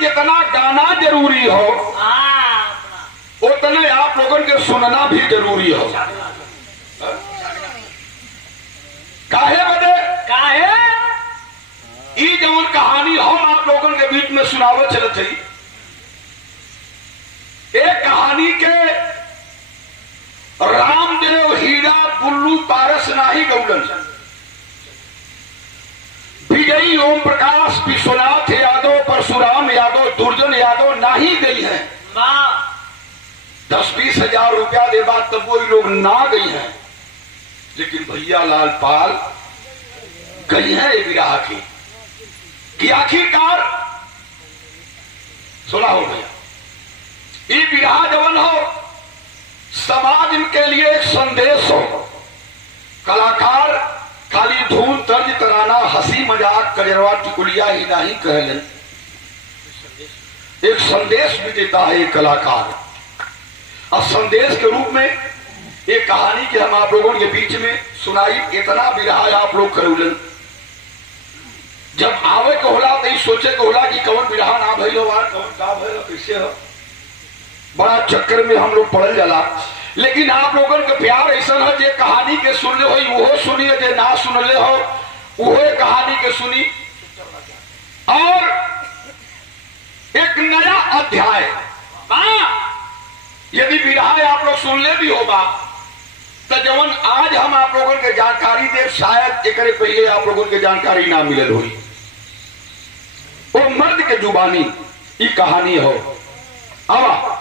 जितना गाना जरूरी हो उतने आप लोगों के सुनना भी जरूरी हो। काहे बदे काहे ई जवन कहानी हम आप लोगों के बीच में सुनावत चलत है। एक कहानी के रामदेव हीरा बुल्लू पारस नाही गौलन, विजयी ओम प्रकाश विश्वनाथ यादव परशुराम यादव दुर्जन यादव नाही गई हैं। 10-20 हजार रुपया दे बाद तब वही लोग ना गई हैं, लेकिन भैया लाल पाल गई हैं ये विराह की कि आखिरकार सुना हो भैया ये विराह जवन हो समाज के लिए एक संदेश हो। कलाकार खाली धून तर्ज तराना हंसी मजाक कजरवा टिकुलिया ही नहीं कहले, एक संदेश भी देता है एक कलाकार। और संदेश के रूप में एक कहानी की हम आप लोगों के बीच में सुनाई। इतना विराह आप लोग करूलन जब आवे को होला तो सोचे को होला कि कौन विराह ना भइलो वार कौन का भइलो कैसे हो, बड़ा चक्कर में हम लोग पड़ल जाला। लेकिन आप लोगों के प्यार ऐसा है जे कहानी के सुन ले हो वो सुनिए, जे ना सुन ले हो वो कहानी के सुनी। और एक नया अध्याय यदि विराह आप लोग सुन ले भी होगा तो जवन आज हम आप लोगों के जानकारी दे शायद एक पहले आप लोगों के जानकारी ना मिलल हुई। वो मर्द के जुबानी ये कहानी हो। अब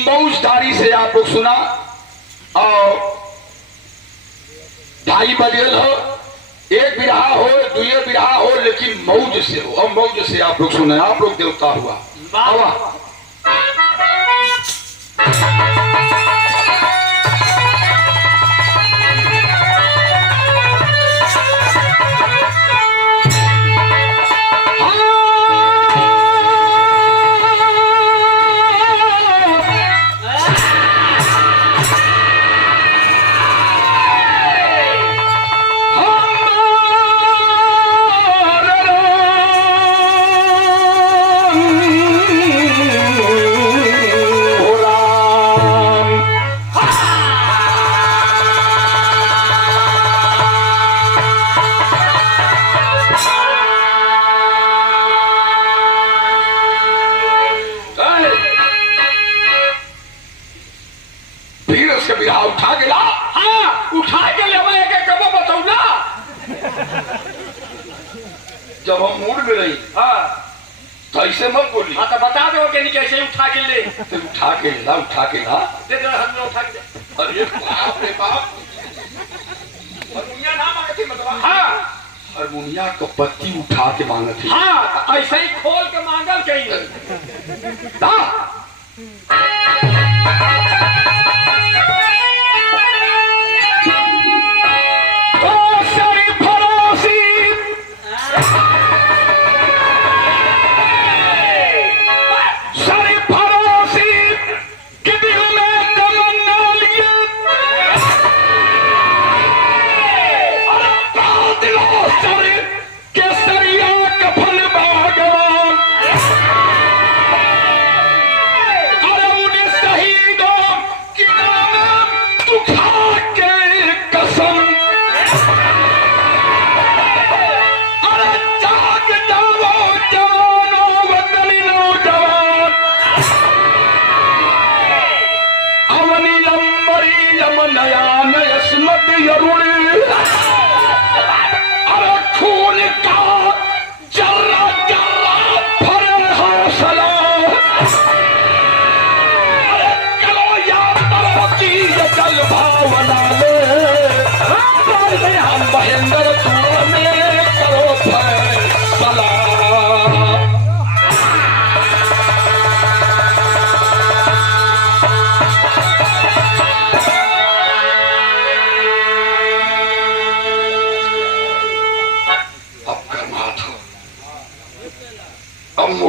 मौजदारी से आप लोग सुना और 2:30 बजे हो, एक विराह हो दुए विराह हो, लेकिन मौज से हो। और मौज से आप लोग सुने, आप लोग देवता हुआ उठा के ला। हाँ उठा के ले कब बताऊंगा जब हम मूड में रही। हाँ तो ऐसे मत बोली। हाँ तो बता दो कि कैसे उठा के ले। तो उठा के ला दे दो हम उठा के। अरे बाप रे बाप, हारमोनिया ना मांगती मतलब। हाँ हारमोनिया को पत्ती उठा के मांगती। हाँ तो ऐसे ही खोल के मांगल कहीं। भावना ले हम महेंद्र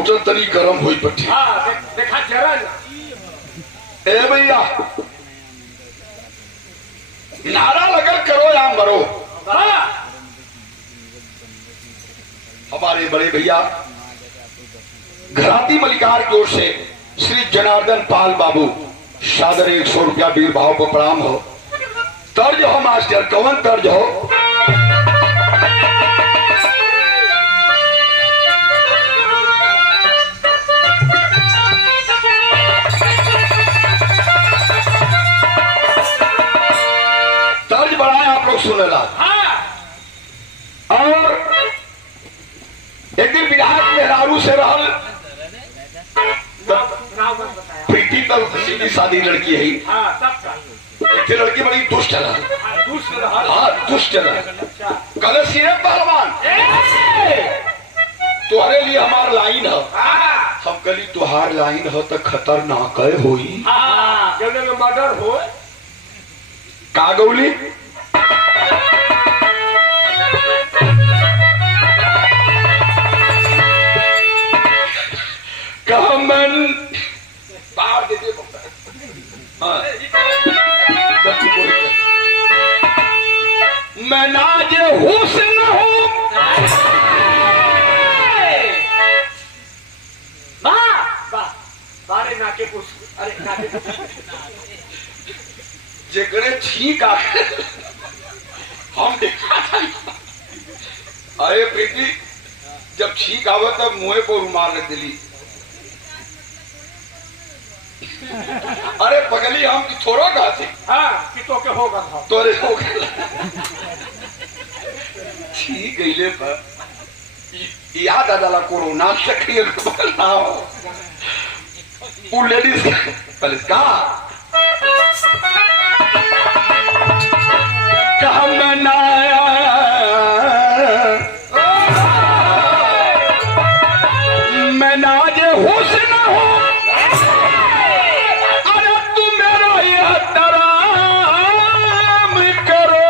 सोचल तनी गरम होई पट्टी। देखा जरा ना। ए भैया नारा लगल करो या मरो। हमारे बड़े भैया घराती मलिकार की ओर से श्री जनार्दन पाल बाबू सादर 100 रुपया वीर भाव को प्रणाम हो। तर्ज हो मास्टर, कौन तर्ज हो? तर्ज बड़ा है, आप लोग सुनेला। और एक दिन विधायक मेहरारू से रहल प्रीति तो सीधी सादी लड़की है। एक लड़की बड़ी दुष्ट है। हाँ दुष्ट है। कल सीरे पहलवान तुम्हारे लिए हमार लाइन है। हम कली तुहार लाइन हो तो खतरनाक होई। मर्डर हो का गौली कहमन बाहर दे दे। मैं नाज हुस्न हूँ बारे नाके पुछ। अरे नाके जेकरे ठीक आ हम देखा था। अरे प्रीति जब ठीक आवे तब मुंह को रुमाल रख दिली। अरे पगली हम थोड़ा कहते कि तो के होगा था तोरे हो गए ठीक गईले पर याद आ जाला कोरोना सक्रिय ना वो लेडीज पहले कहा मैं मैं नाज हुस्न हूँ। अरे तू मेरा एहतराम करो।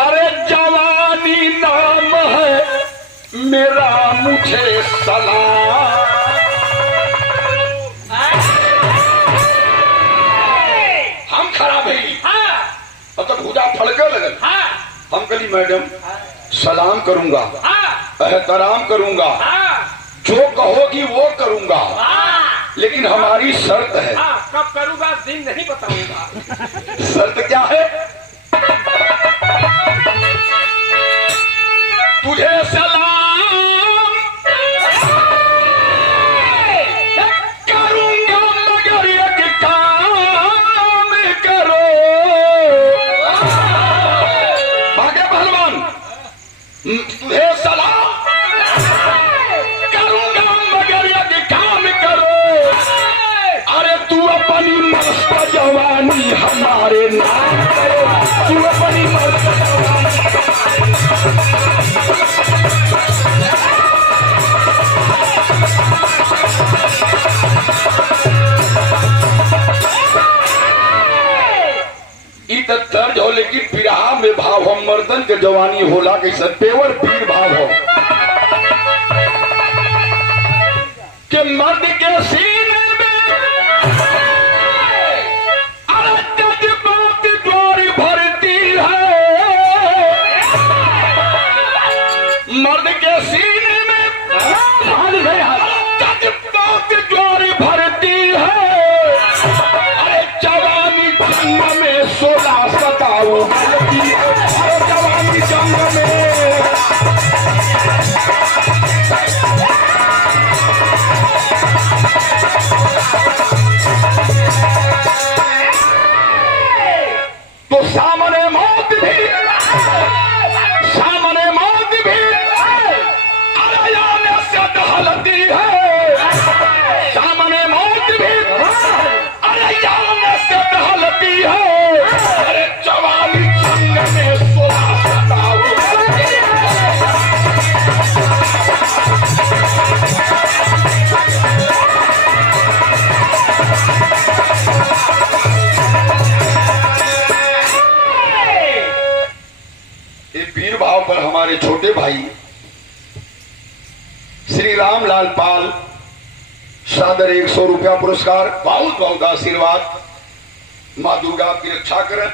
अरे जवानी नाम है मेरा मुझे सलाम। हम खराब है अब तो भूजा फड़के लगल। हम कली मैडम सलाम करूंगा, एहतराम करूंगा, जो कहोगी वो करूंगा, लेकिन हमारी शर्त है। कब करूंगा दिन नहीं बताऊंगा। शर्त क्या है? तुझे सलाम करूंगा मगर एक काम करो। भागे पहलवान, तुझे सलाम करूंगा मगर एक काम करो। अरे तू अपनी मस्त जवानी हमारे नाम करो। तू अपनी मस्त तर्ज हो, लेकिन विरहा में भाव हम मर्दन के जवानी होला कैसे पेवर वीर भाव हो कि मर्द के सीने में अरे जज्बात गोरी भरती है। मर्द के सीने में जज्बात गोरी भरती है। अरे जवानी जंग में 16-17 जवानी जंग में तो सामने मौत भी अरे आने से दहलती है। सामने मौत भी अरे आने से दहलती है। हमारे छोटे भाई श्री रामलाल पाल सादर 100 रुपया पुरस्कार। बहुत बहुत आशीर्वाद, माँ दुर्गा आपकी रक्षा करें।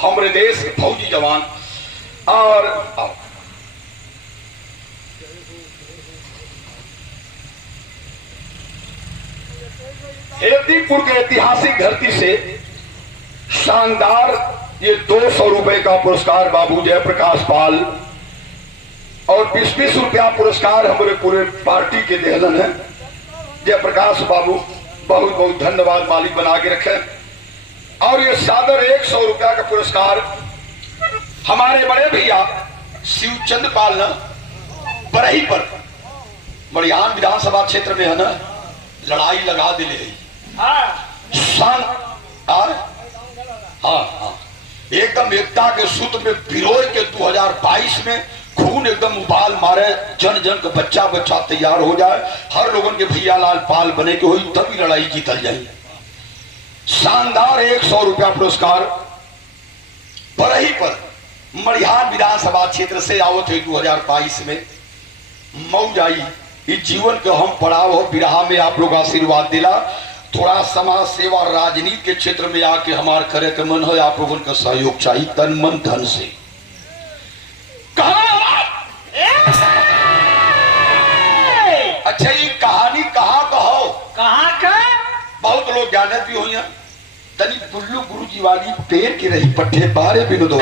हमारे देश के फौजी जवान और हेरदीपुर के ऐतिहासिक धरती से शानदार ये 200 रुपए का पुरस्कार बाबू जयप्रकाश पाल और 20-20 रुपया पुरस्कार हमारे पूरे पार्टी के देहलन है। जयप्रकाश बाबू बहुत बहुत धन्यवाद, मालिक बना के रखे। और ये सादर 100 रुपया का पुरस्कार हमारे बड़े भैया शिवचंद पाल ना बरही पर बड़ियान विधानसभा क्षेत्र में है ना लड़ाई लगा दिले शान हाँ हाँ एकदम एकता के सूत्र में पिरोय के 2022 में खून एकदम उबाल मारे, जन जन का बच्चा बच्चा तैयार हो जाए, हर लोगन के भैया लाल पाल बने के हुई तभी लड़ाई जीतल जाए। शानदार 100 रुपया पुरस्कार बरही पर मड़िहान विधानसभा क्षेत्र से आवत है 2022 में मौज आई। इस जीवन के हम पड़ाव हो बिरहा में आप लोग आशीर्वाद दिला, थोड़ा समाज सेवा राजनीति के क्षेत्र में आके हमार करे के मन है, आप लोगों का सहयोग चाहिए तन मन धन से। अच्छा ये कहानी कहाँ कहो कहाँ का बहुत लोग जानत भी हुई हैं। तनी बुल्लू गुरु जी वाली पेड़ की रही पट्टे बारे विनोदो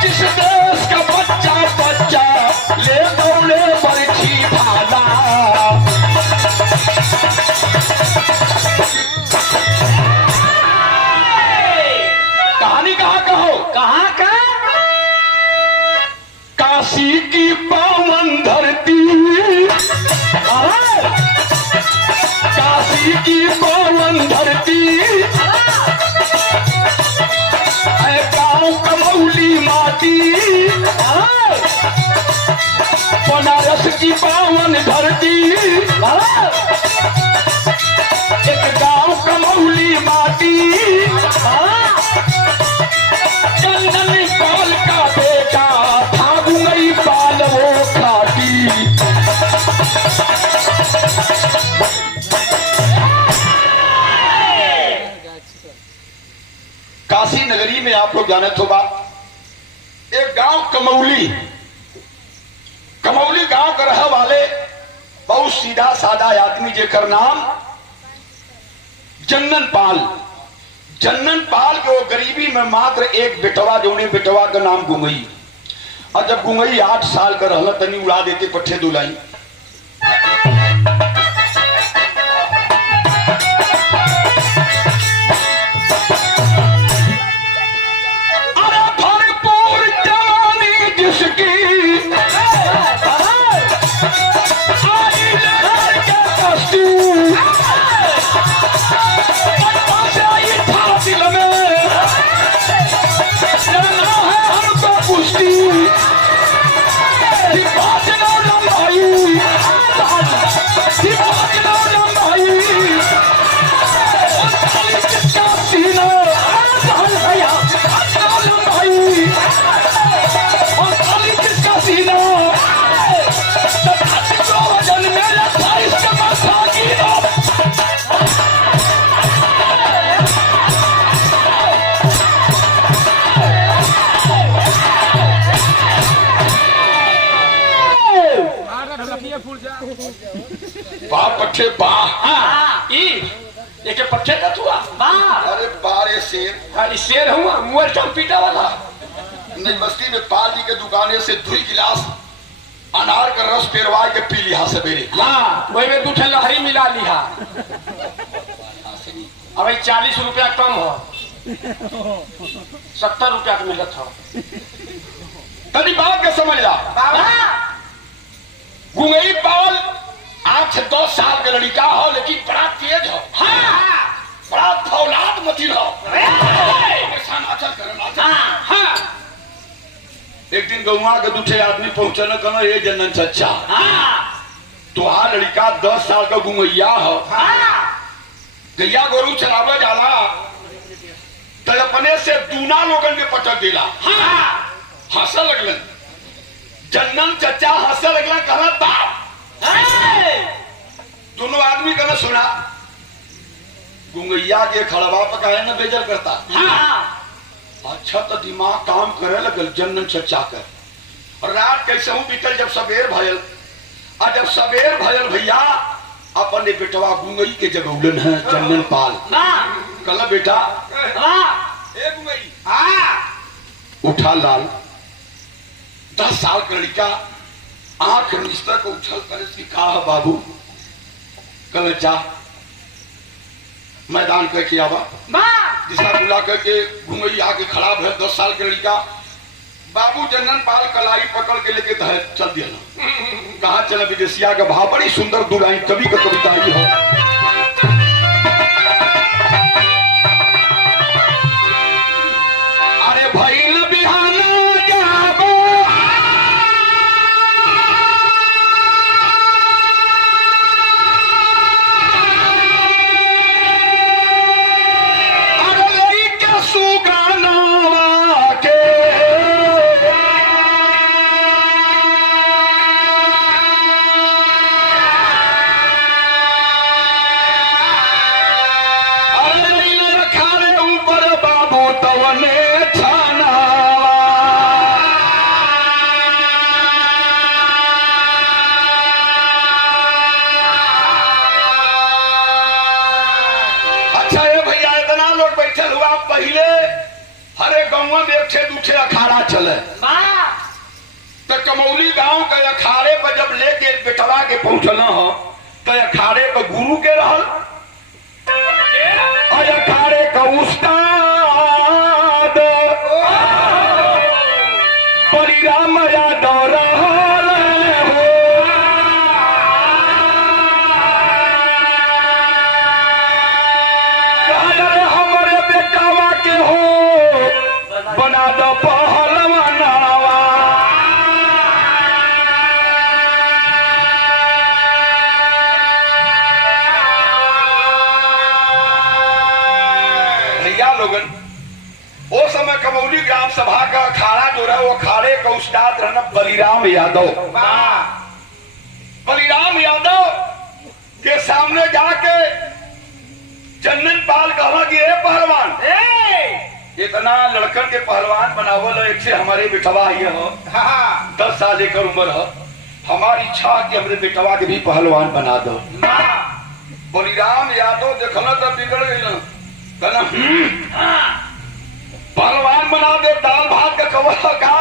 जिस देश का बच्चा बच्चा ले दौड़े बरछी भाला। कहानी कहाँ का हो कहाँ का काशी की पावन धरती, काशी की पावन धरती गाँव कमौली माटी, बनारस की पावन धरती एक गाँव कमौली माटी, चंदन पाल का बेटा था गुंगई पाल वो खाटी। काशी नगरी में आप लोग जानत होगा एक गांव कमौली, कमौली गांव का रह वाले बहुत सीधा सादा आदमी जेकर नाम जन्नन पाल। जन्नन पाल के वो गरीबी में मात्र एक बेटवा जो बेटवा का नाम गुंगई, और जब गुंगई 8 साल का रहला तनी उड़ा देते पट्टे दुलाई। पट्टे बा एक पट्टे का तुआ बा अरे बारे शेर खाली शेर हुआ मुअर चंपीटा वाला नहीं बस्ती में पाल जी के दुकाने से 2 गिलास अनार का रस पेरवा के पी लिया सवेरे। हाँ वही में 2 ठे लहरी मिला लिहा। अब 40 रुपया कम हो, 70 रुपया के मिलत हो। तनी बात के समझ ला। गुंगई पाल 8 से 10 साल के लड़का हो, लेकिन बड़ा तेज हो। हाँ बड़ा फौलाद मती हो। नाचल करे नाचल। हाँ एक दिन गौवा के 2 ठे आदमी पहुंचल कनो ये जनन चच्चा। तुहार लड़का 10 साल का गुंगैया हो। गैया गोरू चलावे जाला तो अपने से दूना लोगन के पटक दिला। हंसा लगलन जन्नन चच्चा, हंसा लगलन कहना बाप। दोनों आदमी कहना सुना गुंगैया के खड़वा पकाए न बेजल करता। अच्छा तो दिमाग काम करे लगल जन्नन चच्चा कर। और रात कैसे हूं बीतल, जब सबेर भयल और जब सबेर भयल भैया अपने बेटवा गुंगई के जगौलन है जन्नन पाल। कल बेटा उठा लाल 10 साल का लड़का आंख निस्तर को उछल कर इसकी कहा बाबू कल जा मैदान करके आवा। जिसका बुला करके घुमई आके खड़ा है 10 साल के लड़का। बाबू जन्नन पाल कलाई पकड़ के लेके चल दिया ना। कहा चला विदेशिया का भाव, बड़ी सुंदर दुराई कवि का कविता ही हो। अरे भाई पहले हरे गाँव में 1-2 अखाड़ा चले। तो कमौली गांव के अखाड़े पर जब लेके बेटवा के पहुंचना हो तो अखाड़े पर गुरु के रहल और अखाड़े का उस्ताद परिराम यादव रहल हो। हमारे बेटवा के हो बना दो पहलवानवा। लोगन वो समय कमौली ग्राम सभा का अखाड़ा जो रहा वो अखाड़े का उस्ताद रहना बलिराम यादव। बलिराम यादव के सामने जाके जन्नन पाल कहा कि पहलवान इतना लड़कन के पहलवान बनावल एक से हमारे बेटवा ये हो 10 साल एक उम्र हो। हमारी इच्छा कि हमारे बेटवा के भी पहलवान बना दो। बलिराम यादव देखना तब बिगड़ गई ना, कहना पहलवान बना दे दाल भात का कवला का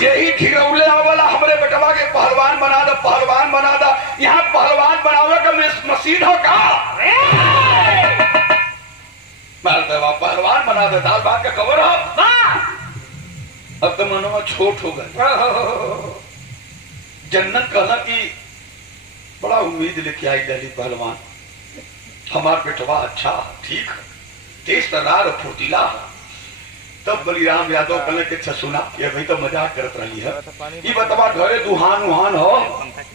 यही खिरौले आवला हमारे बेटवा के पहलवान बना दो, पहलवान बना दो। यहाँ पहलवान बनावे का मशीन हो का पहलवान बना दे दाल भात का कवर हो। अब तो मनों छोट हो गए। जन्नत कहना कि बड़ा उम्मीद लेके आई दिल्ली पहलवान हमार बेटवा अच्छा ठीक तेज तर्रार फुर्तीला। तब बलिराम यादव कहले के अच्छा सुना ये भाई तो मजाक करत रही है। ये बतवा घरे दुहान उहान हो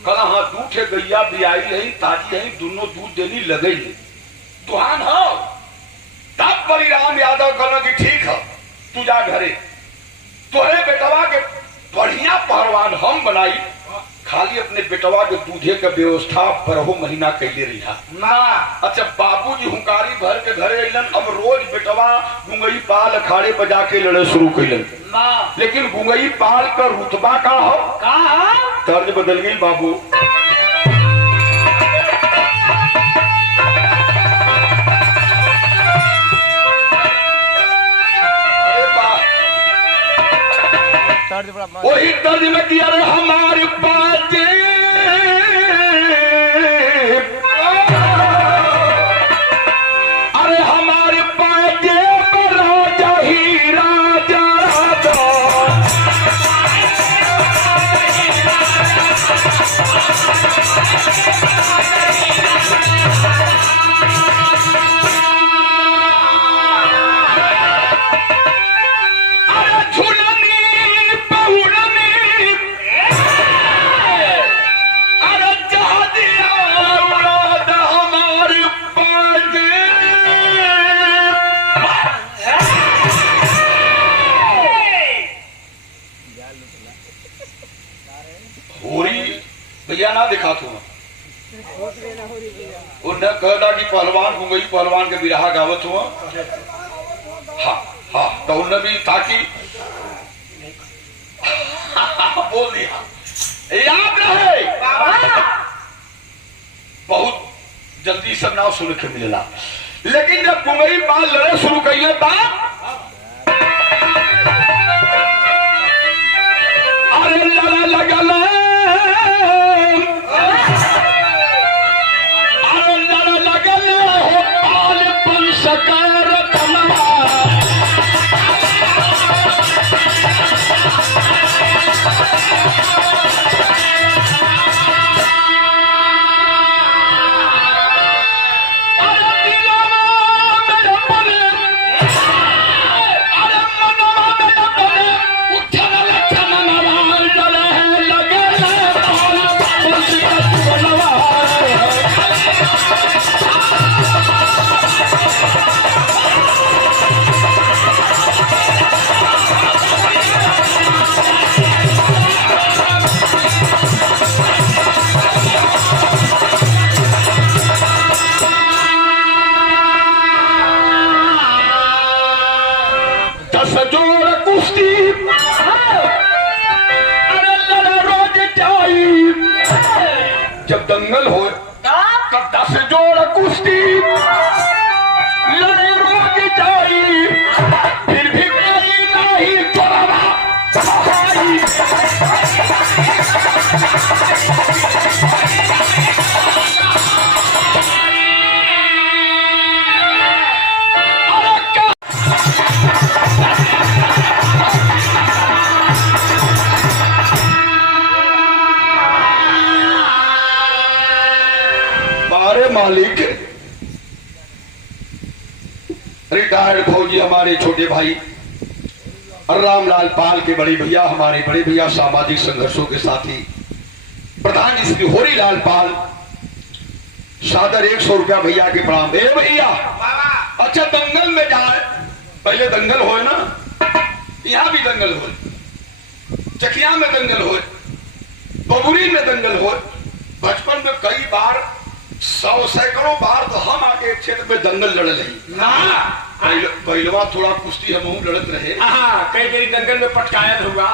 कला हाँ 2 ठे गैया भी आई है ताजी है दोनों दूध देनी लगे दुहान हो। तब बलिराम यादव कहला कि ठीक है तू जा घरे तोरे बेटवा के बढ़िया पहलवान हम बनाई खाली अपने बेटवा के दूधे का व्यवस्था 12 महीना कैले रहा। अच्छा बाबूजी हुंकारी भर के घरे अलन। अब रोज बेटवा गुंगई पाल अखाड़े पर जाके लड़े शुरू कैलन। लेकिन गुंगई पाल का रुतबा का हो तर्ज बदल गई बाबू। वही दर्द में किया रे हमारे बाजे अरे हमारे बाजे राजा ही राजा भैया ना दिखा तू उन्हें कहला कि पहलवान हो गई पहलवान के बिरहा गावत हुआ हाँ हाँ तो उन्हें भी ताकि बोल दिया याद रहे बहुत जल्दी सब नाव सुन के मिलेला लेकिन जब कुंगई पाल लड़े शुरू कइले अरे लड़ा लगल जब दंगल हो तब 10 जोड़ कुश्ती लड़े रोज जाई फिर भी कोई नहीं तोड़ा मालिक रिटायर्ड फौजी हमारे छोटे भाई रामलाल पाल के बड़े भैया हमारे बड़े भैया सामाजिक संघर्षों के साथी प्रधान जी श्री होरी लाल पाल सादर 100 रुपया भैया के प्रणाम। ए भैया अच्छा दंगल में जाए पहले दंगल हो ना यहाँ भी दंगल हो चकिया में दंगल हो बबुरी में दंगल हो बचपन में कई बार 100 सैकड़ों बार तो हम आके क्षेत्र में दंगल लड़ रही पहलवा थोड़ा कुश्ती हम लड़त रहे कई कई दंगल में पटकाया होगा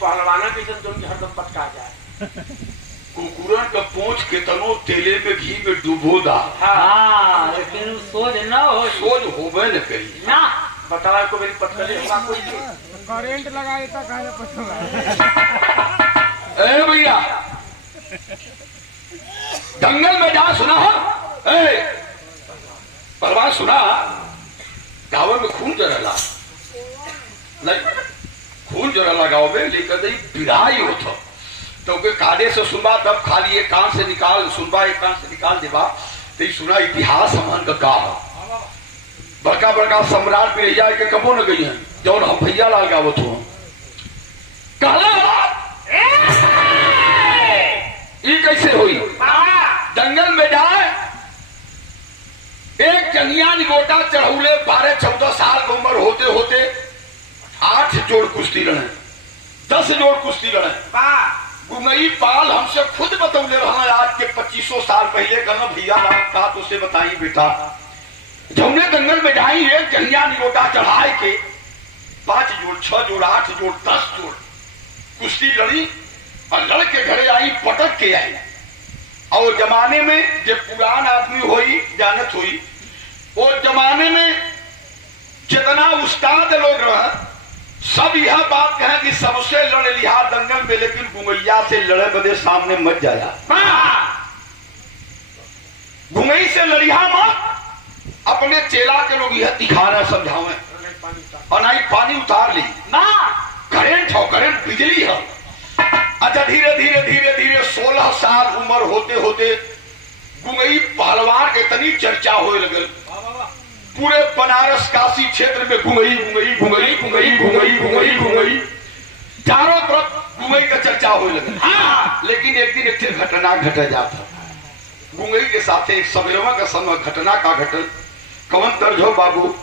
पहलवाना के हरदम पटका जाए कुकुरन का पोंछ के तनो तेले में घी में डूबो दा लेकिन सोच न हो सोच होबे न करी ना बतावा को मेरी पटकले होगा कोई करंट लगा देता काहे पटका ए भैया दंगल में जा सुना हो ए परवान सुना गाँव में खून जरला नहीं खून जरला गाँव में लेकर बिराई होता तो के कादे से सुनबा तब खाली एक कान से निकाल सुनबा एक कान से निकाल देबा तो सुना इतिहास हमान का का बड़का बड़का सम्राट बिरैया के कबो न गई हैं जौन हम भैया लाल गावत हो ये कैसे हुई जंगल में जाए एक जंगिया निगोटा चढ़ौले 12-14 साल की उम्र होते होते 8 जोड़ कुश्ती लड़े 10 जोड़ कुश्ती लड़े गुंगई पाल हमसे खुद बतौले रहा आज के 2500 साल पहले कहना भैया का तो उसे बताई बेटा जमुने दंगल में जाई एक जंगिया निगोटा चढ़ाए के 5 जोड़ 6 जोड़ 8 जोड़ 10 जोड़ कुश्ती लड़ी और लड़के घरे आई पटक के आई और जमाने में जो पुरान आदमी हुई जानत हुई वो जमाने में जितना उस्ताद लोग रहे सब यह बात कहें कि सबसे लड़ लिहा दंगल में, लेकिन गुंगैया से लड़े बदे सामने मत जाया। गुंगई से लड़िया मत। अपने चेला के लोग यह दिखाना समझावे और नहीं पानी उतार ली ना, करेंट हो, करेंट बिजली हो। अच्छा धीरे धीरे धीरे धीरे 16 साल उम्र होते होते गुंगई पहलवान के इतनी चर्चा होने लगल। पूरे बनारस काशी क्षेत्र में गुंगई गुंगई गुंगई गुंगई गुंगई गुंगई गुंगई चारों तरफ गुंगई का चर्चा होने लगल। हाँ, लेकिन एक दिन एक घटना घट जाता। गुंगई के साथ एक सबेरवा का समय घटना का घटल। कौन दर्ज हो बाबू?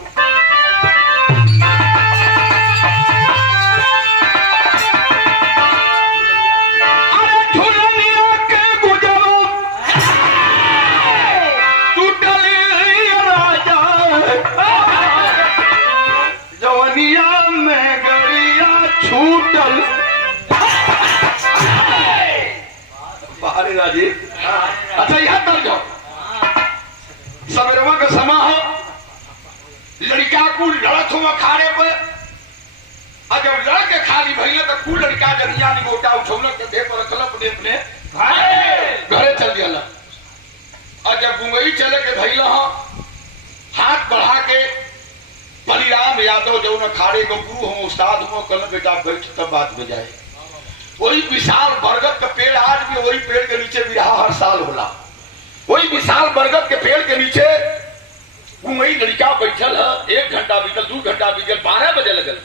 राजी अच्छा यह दर्ज हो। सबेरवा का समय हो, लड़का को लड़त हो अखाड़े पर। और जब लड़के खाली भैया तो कुल लड़का जरिया निगोटा उठौल के देह पर रखल अपने अपने घरे चल दिया। और जब गुंगई चले के भैया हाथ बढ़ा के बलिराम यादव जो अखाड़े को गुरु हो उस्ताद हो कल बेटा बैठ तब बात बजाए। वही विशाल बरगद का पेड़ आज भी वही पेड़ के नीचे विरहा हर साल होला। वही विशाल बरगद के पेड़ के नीचे गुंगई लड़का बैठल है। 1 घंटा बीतल, 2 घंटा बीतल, 12 बजे लगल।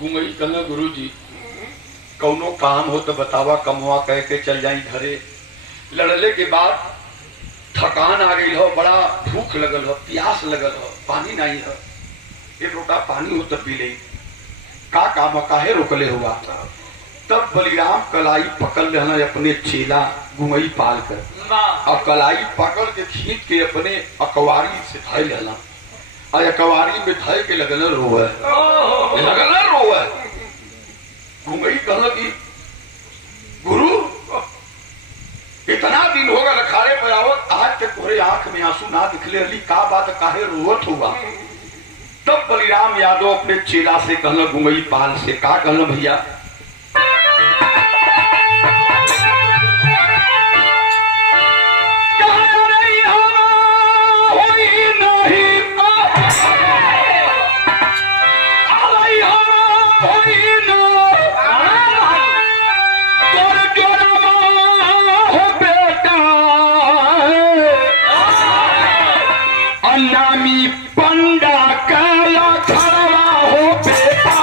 गुंगई कहना गुरु जी कौनो काम हो तो बतावा, कमवा कह के चल जाई घरे। लड़ले के बाद थकान आ गई हो, बड़ा भूख लगल हो, प्यास लगल हो, पानी नहीं है। 1 लोटा पानी हो तो पी ले। का काम काहे रोकले हुआ? तब बलिराम कलाई पकड़ लेना अपने चेला गुंगई पाल कर, और कलाई पकड़ के खींच के अपने अकवारी से धय लेना। और अकवारी में धय के लगल रोवे, लगल रोवे। गुंगई कहला कि गुरु इतना दिन होगा अखाड़े पर आवत, आज तक तोहरे आंख में आंसू ना दिखले रही, का बात काहे रोवत हुआ? तब बलिराम यादव अपने चेला से कहल गुंगई पाल से, का कहल भैया? नामी पंडा काला खड़ा हो बेटा।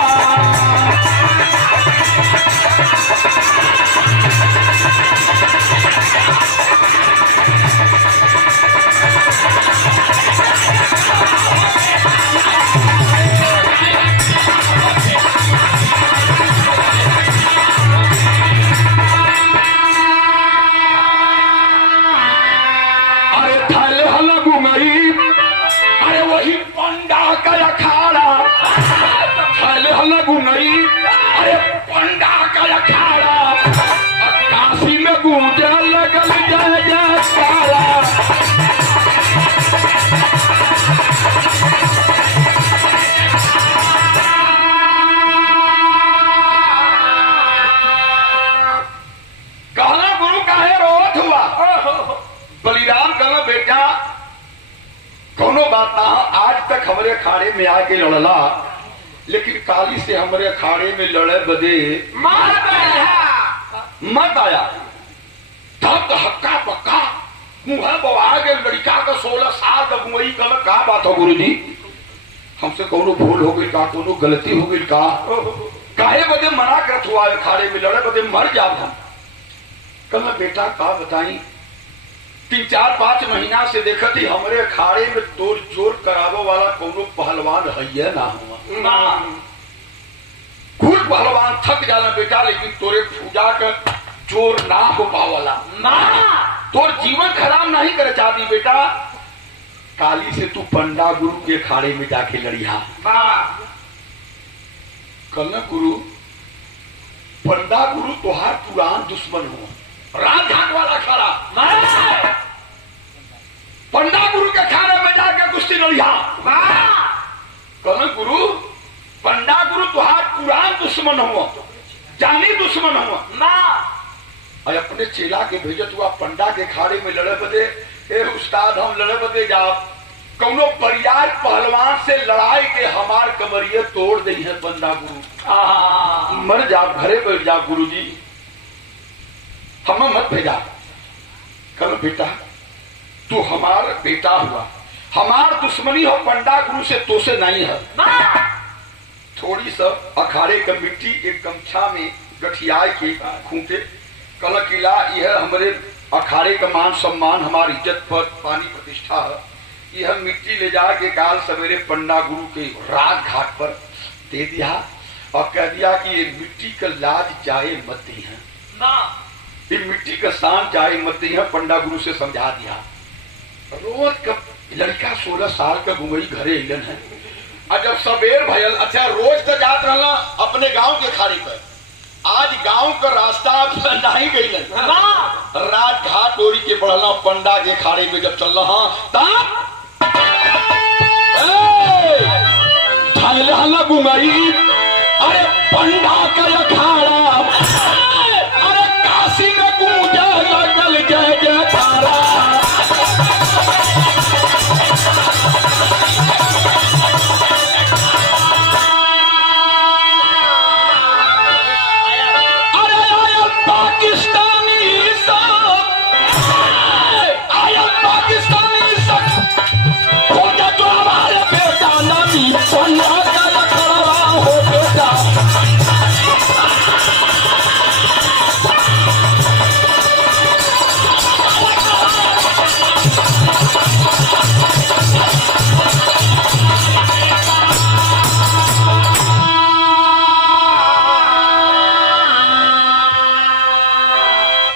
अरे थल हल गुंगई, अरे वही पंडा का अखाड़ा। थल हल गुंगई, अरे पंडा का अखाड़ा। काशी में गूंजे लगल जय जयकारा। कहना गुरु काहे रोवत हुआ? बलिराम कहना बेटा कोनो बात ना, आज तक हमारे अखाड़े में आके लड़ला, लेकिन काली से हमारे अखाड़े में लड़े बदे मत आया। तब हक्का पक्का मुँह बवा गए लड़का का 16 साल तक वही कल का बात हो गुरु जी? हमसे कोनो भूल हो गई का, कोनो गलती हो गई का? काहे बदे मना करत हुआ अखाड़े में लड़े बदे मर जाब हम? कल बेटा का बताई, 3-4-5 महीना से देखत ही हमरे अखाड़े में तोड़ जोर करावो वाला कोनो पहलवान है ना हुआ। खूब पहलवान थक जाला बेटा, लेकिन तोरे पूजा का जोर ना हो पावला। तोर जीवन खराब नहीं करे चाहती बेटा। काली से तू पंडा गुरु के अखाड़े में जाके लड़िया। कल गुरु पंडा गुरु तोहार पुरान दुश्मन हो, रात घाट वाला खड़ा पंडा गुरु के दुश्मन हुआ, जानी दुश्मन हुआ। ना और अपने चेला के भेजत हुआ पंडा के खाड़े में लड़े बदे, ए उस्ताद हम लड़े बदे जाओ, कौनो बरियार पहलवान से लड़ाई के हमार कमरिए तोड़ दी है पंडा गुरु, मर जा घरे बैठ जा गुरु जी, हमें मत भेजा। कल बेटा तू हमार बेटा हुआ, हमार दुश्मनी हो पंडा गुरु से तो से नहीं है। थोड़ी सा अखाड़े का मिट्टी एक गमछा में गठियाई के खूंटे, कल किला यह हमारे अखाड़े का मान सम्मान, हमारी इज्जत पर पानी प्रतिष्ठा है, यह मिट्टी ले जाके काल सवेरे पंडा गुरु के राज घाट पर दे दिया और कह दिया कि ये मिट्टी का लाज जाए मत दी है, ये मिट्टी का शान जाए मत दी है। पंडा गुरु से समझा दिया। रोज कब लड़का 16 साल का घुमई घरे इलन है, और जब सबेर भयल, अच्छा रोज तो जात रहना अपने गांव के खाड़ी पर, आज गांव का रास्ता नहीं गई, रात घाट ओरी के बढ़ला पंडा के खाड़े में जब चल रहा घुमाई, अरे पंडा का अखाड़ा, अरे काशी में गूंजे लगल जय जयकारा।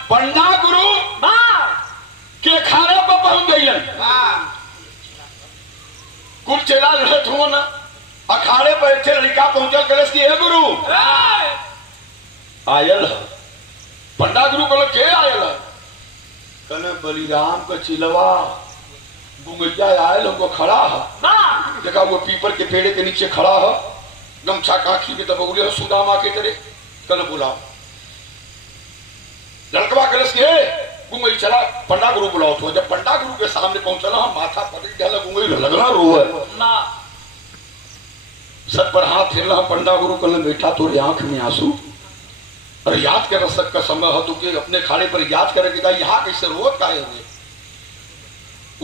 पंडा गुरु के खाने पर पहुंच गई, कुल चेला लड़त हुआ ना, अखाड़े पर एक लड़का पहुंचल कलश की, हे गुरु आयल है। पंडा गुरु को के आयल है, कल बलिराम का चिलवा बुंगैया आयल हमको खड़ा है, देखा वो पीपर के पेड़ के नीचे खड़ा है, गमछा काखी में दबोगले हो सुदामा के तरह, कल बुलाओ। लड़कवा कलश के गुंगई चला, पंडा गुरु बुलाओ तो जब पंडा गुरु के सामने पहुंचला, हम माथा पकड़ गया, गुंगई लगना रोए, सर पर हाथ फेरला। पंडा गुरु कल बैठा तोरे आंख में आंसू, अरे याद कर रसक का समय हो, तू अपने खाड़े पर याद करेगा यहाँ कैसे रोत काहे हुए।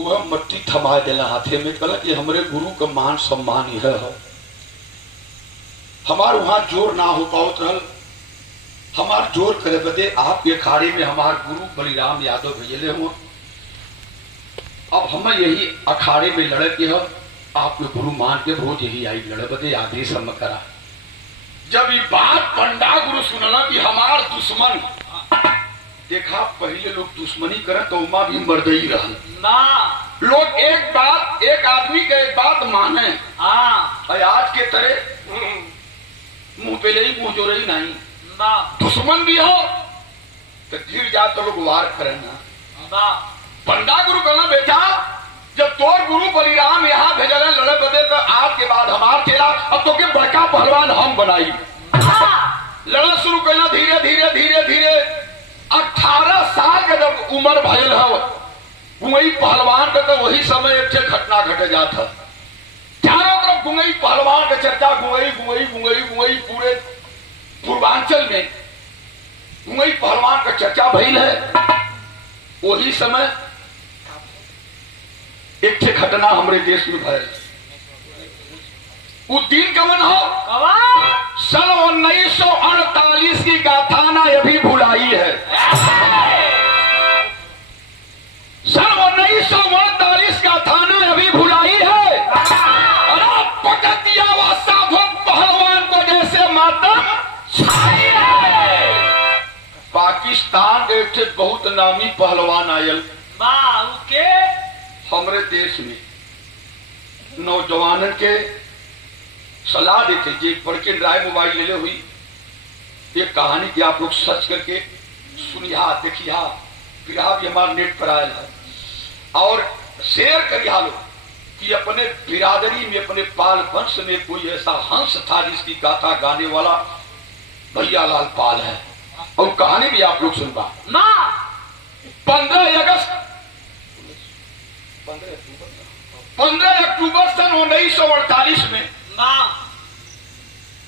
वह मट्टी थमा देला हाथे में, कल कि हमरे गुरु का मान सम्मान यह है, हमार वहां जोर ना हो पाओ रहल, हमार जोर करे बदे आपके अखाड़े में हमार गुरु बलिराम यादव भेजले हुआ, अब हम यही अखाड़े में लड़े के हो, आपके गुरु मान के रोज यही आई लड़े बदे आदेश हम करा। जब ये बात पंडा गुरु सुनला कि हमार दुश्मन, देखा पहले लोग दुश्मनी करे तो उमा भी मर्दई रहल ना, लोग एक बात, एक आदमी के एक बात माने, आज के तरह मुंह पे ले मुंह जोड़ई नहीं, दुश्मन भी हो तो गिर जा तो लोग वार करेना। पंडा गुरु कहना बेटा जब तोर गुरु बलिराम यहाँ भेजल लड़े बदे तो आज के बाद हमार चेला, अब तो के बड़का पहलवान हम बनाई। लड़ा शुरू करना धीरे धीरे धीरे धीरे, 18 साल के जब उम्र भयल है गुंगई पहलवान का, तो वही समय एक घटना घटे जाता, चारों तरफ गुंगई पहलवान का चर्चा, गुंगई गुंगई गुंगई गुंगई, पूरे पूर्वांचल में गुंगई पहलवान का चर्चा भइल है। वही समय एक घटना हमारे देश में भयल, वो दिन कवन हो, सन 1948 की गाथा ना अभी भुलाई है। सन 1948 का थाना अभी भुलाई है, और आप पकड़ दिया हुआ साधु पहलवान को जैसे मातम छाई है। पाकिस्तान के बहुत नामी पहलवान आयल के हमरे देश में, नौजवानन के सलाह देते जी पढ़ के ड्राइव मोबाइल ले ले हुई, एक कहानी की आप लोग सर्च करके सुनिया देखिया, फिर भी हमारे नेट पर आयल है, और शेयर करिया लोग कि अपने बिरादरी में, अपने पाल वंश में कोई ऐसा हंस था जिसकी गाथा गाने वाला भैया लाल पाल है और कहानी भी आप लोग सुनवा। माँ 15 अक्टूबर सन 1948 में माँ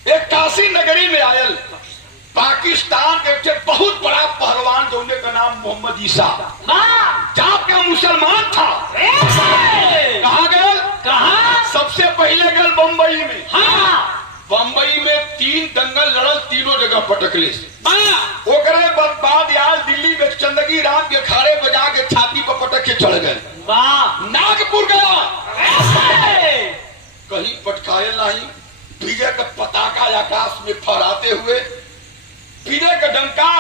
एक काशी नगरी में आयल पाकिस्तान के एक बहुत बड़ा पहलवान जो का नाम मोहम्मद ईसा माँ जाप का मुसलमान था। कहाँ गए? कहाँ? सबसे पहले गए बम्बई में। हाँ बम्बई में 3 दंगल लड़ल, तीनों जगह पटकले से। माँ ओकरे बाद यार दिल्ली में चंदगी राम के अखाड़े बजा के छाती पर पटक के चढ़ गए। माँ नागपुर गया, कहीं पटकायल नहीं। विजय का पताका आकाश में फहराते हुए विजय का डंका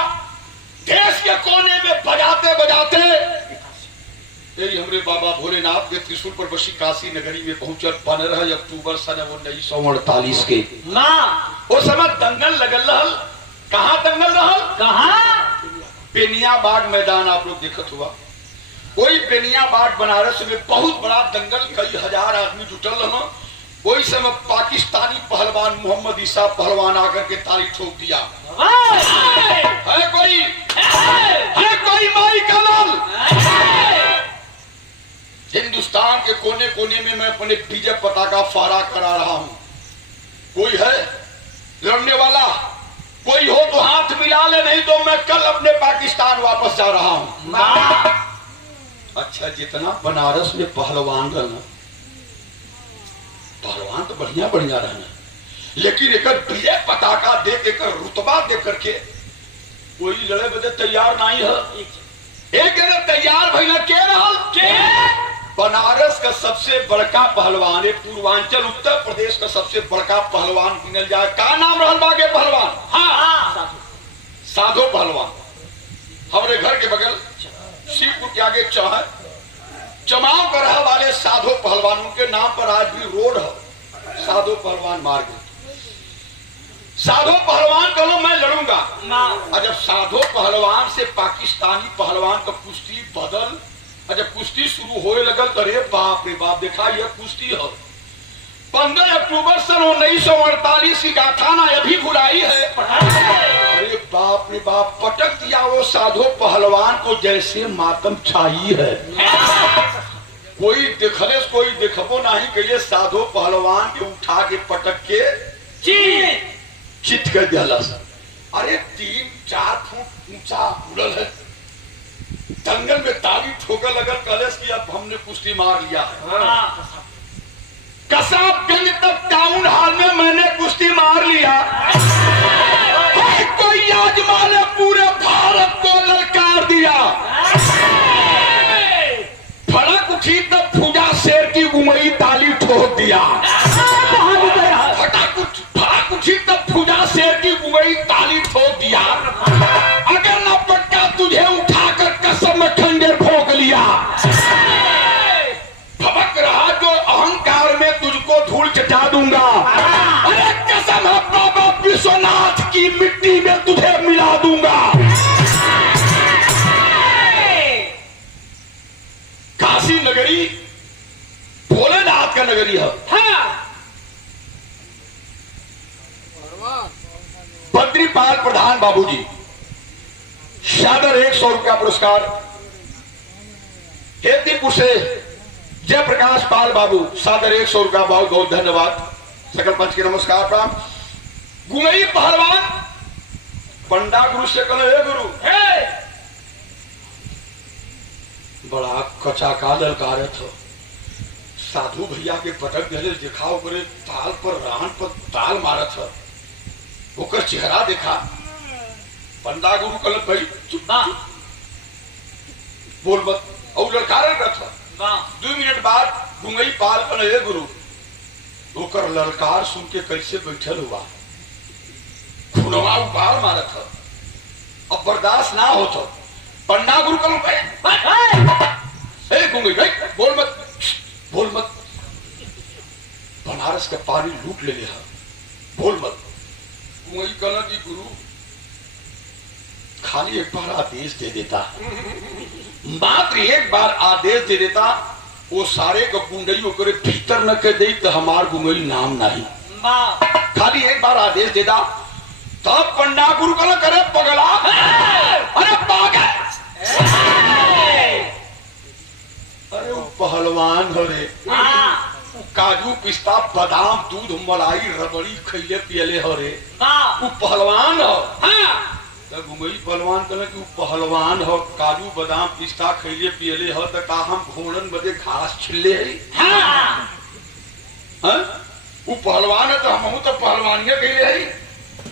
देश के कोने में बजाते बजाते यही हमरे बाबा भोलेनाथ के त्रिशूल पर बसी काशी नगरी में पहुंचल 15 अक्टूबर सन 1948 के। माँ उस समय दंगल लगल रहल। कहाँ दंगल रहल? कहाँ? बेनिया बाग मैदान आप लोग देखत हुआ। वही बेनिया बाग बनारस में बहुत बड़ा दंगल, कई हजार आदमी जुटल रहा। वही समय पाकिस्तानी पहलवान मोहम्मद ईसा पहलवान आकर के ताली ठोक दिया। है कोई माई का लाल? हिंदुस्तान के कोने कोने में मैं अपने विजय पताका फहरा करा रहा हूं। कोई है लड़ने वाला? कोई हो तो हाथ मिला ले, नहीं तो मैं कल अपने पाकिस्तान वापस जा रहा हूं। अच्छा, जितना बनारस में पहलवान रहना, पहलवान तो बढ़िया बढ़िया रहना, लेकिन एक विजय पताका दे के रुतबा दे करके कोई लड़े बदे तैयार नहीं है। एक तैयार भैया के रहल के बनारस का सबसे बड़का पहलवान है, पूर्वांचल उत्तर प्रदेश का सबसे बड़का पहलवान गिनल जाए। का नाम रहल बागे पहलवान? हाँ, साधो पहलवान। हमारे घर के बगल शिवपुर के आगे चमाव का रहा वाले साधो पहलवान, उनके नाम पर आज भी रोड है, साधो पहलवान मार्ग। साधो पहलवान कहो मैं लड़ूंगा, और जब साधो पहलवान से पाकिस्तानी पहलवान का कुश्ती बदल, और जब कुश्ती शुरू होए लगल तो रे बाप रे बाप, देखा यह कुश्ती है। 15 अक्टूबर सन 1948 की गाथा ना अभी भुलाई है। अरे बाप रे बाप, पटक दिया वो साधो पहलवान को जैसे मातम छाई है। कोई देखले कोई देखबो नहीं कि ये साधो पहलवान के उठा के पटक के चित कर दिया। अरे 3-4 फुट ऊंचा उड़ल है, दंगल में ताली ठोकर लगल, कलेस की अब हमने कुश्ती मार लिया है। कसाबगंज तक टाउन हॉल में मैंने कुश्ती मार लिया। कोई आजमा ने पूरे भारत को ललकार दिया। फड़क उठी तब फूजा शेर की गुमई ताली ठोक दिया। फड़क उठी तब फूजा शेर की गुमई ताली ठोक दिया। अगर न पटका तुझे उठाकर कसम में खंजर ठोक लिया। भबक रहा जो अहंकार में तुझको धूल चटा दूंगा। अरे कसम है बाबा विश्वनाथ की मिट्टी में तुझे मिला दूंगा। काशी नगरी भोलेनाथ का नगरी है। बद्रीपाल प्रधान बाबूजी सादर 100 रुपया पुरस्कार। हेतीपुर से जयप्रकाश पाल बाबू सादर 100 रुपया, बहुत बहुत धन्यवाद। सकल पंच के नमस्कार प्रणाम। गुंगई पहलवान पंडा गुरु से कल हे गुरु बड़ा कचा का ललकार था। साधु भैया के पटक दिले, देखा ओकरे ताल पर रान पर ताल मारत था, ओकर चेहरा देखा। पंडा गुरु कल भाई चुप बोल मत, और ललकार था। 2 मिनट बाद गुंगई पाल कल हे गुरु, ओकर ललकार सुन के कैसे बैठल हुआ, खुनवा उबाल मारत था, अब बर्दाश्त ना हो तो पंडा गुरु कल गुंगई भाई बोल मत, बोल मत, बनारस का पानी लूट ले लिया, बोल मत। गुंगई कहना कि गुरु खाली एक बार आदेश दे देता, मात्र एक बार आदेश दे देता, वो सारे को गुंडई ओकरे भीतर न कर दे तो हमार गुंगई नाम नहीं। खाली एक बार आदेश देता, तब पंडा गुरु का करे पगला, अरे पागल, अरे वो पहलवान हो रे, काजू पिस्ता बादाम दूध मलाई रबड़ी खैले पियले हो रे, वो पहलवान हो। घुमई पहलवान कहले कि वो पहलवान हो, काजू बादाम पिस्ता खैले पियले हो, तो का हम घोड़न बदे घास छिल्ले है। वो पहलवान है तो हम तो पहलवानिया खैले है।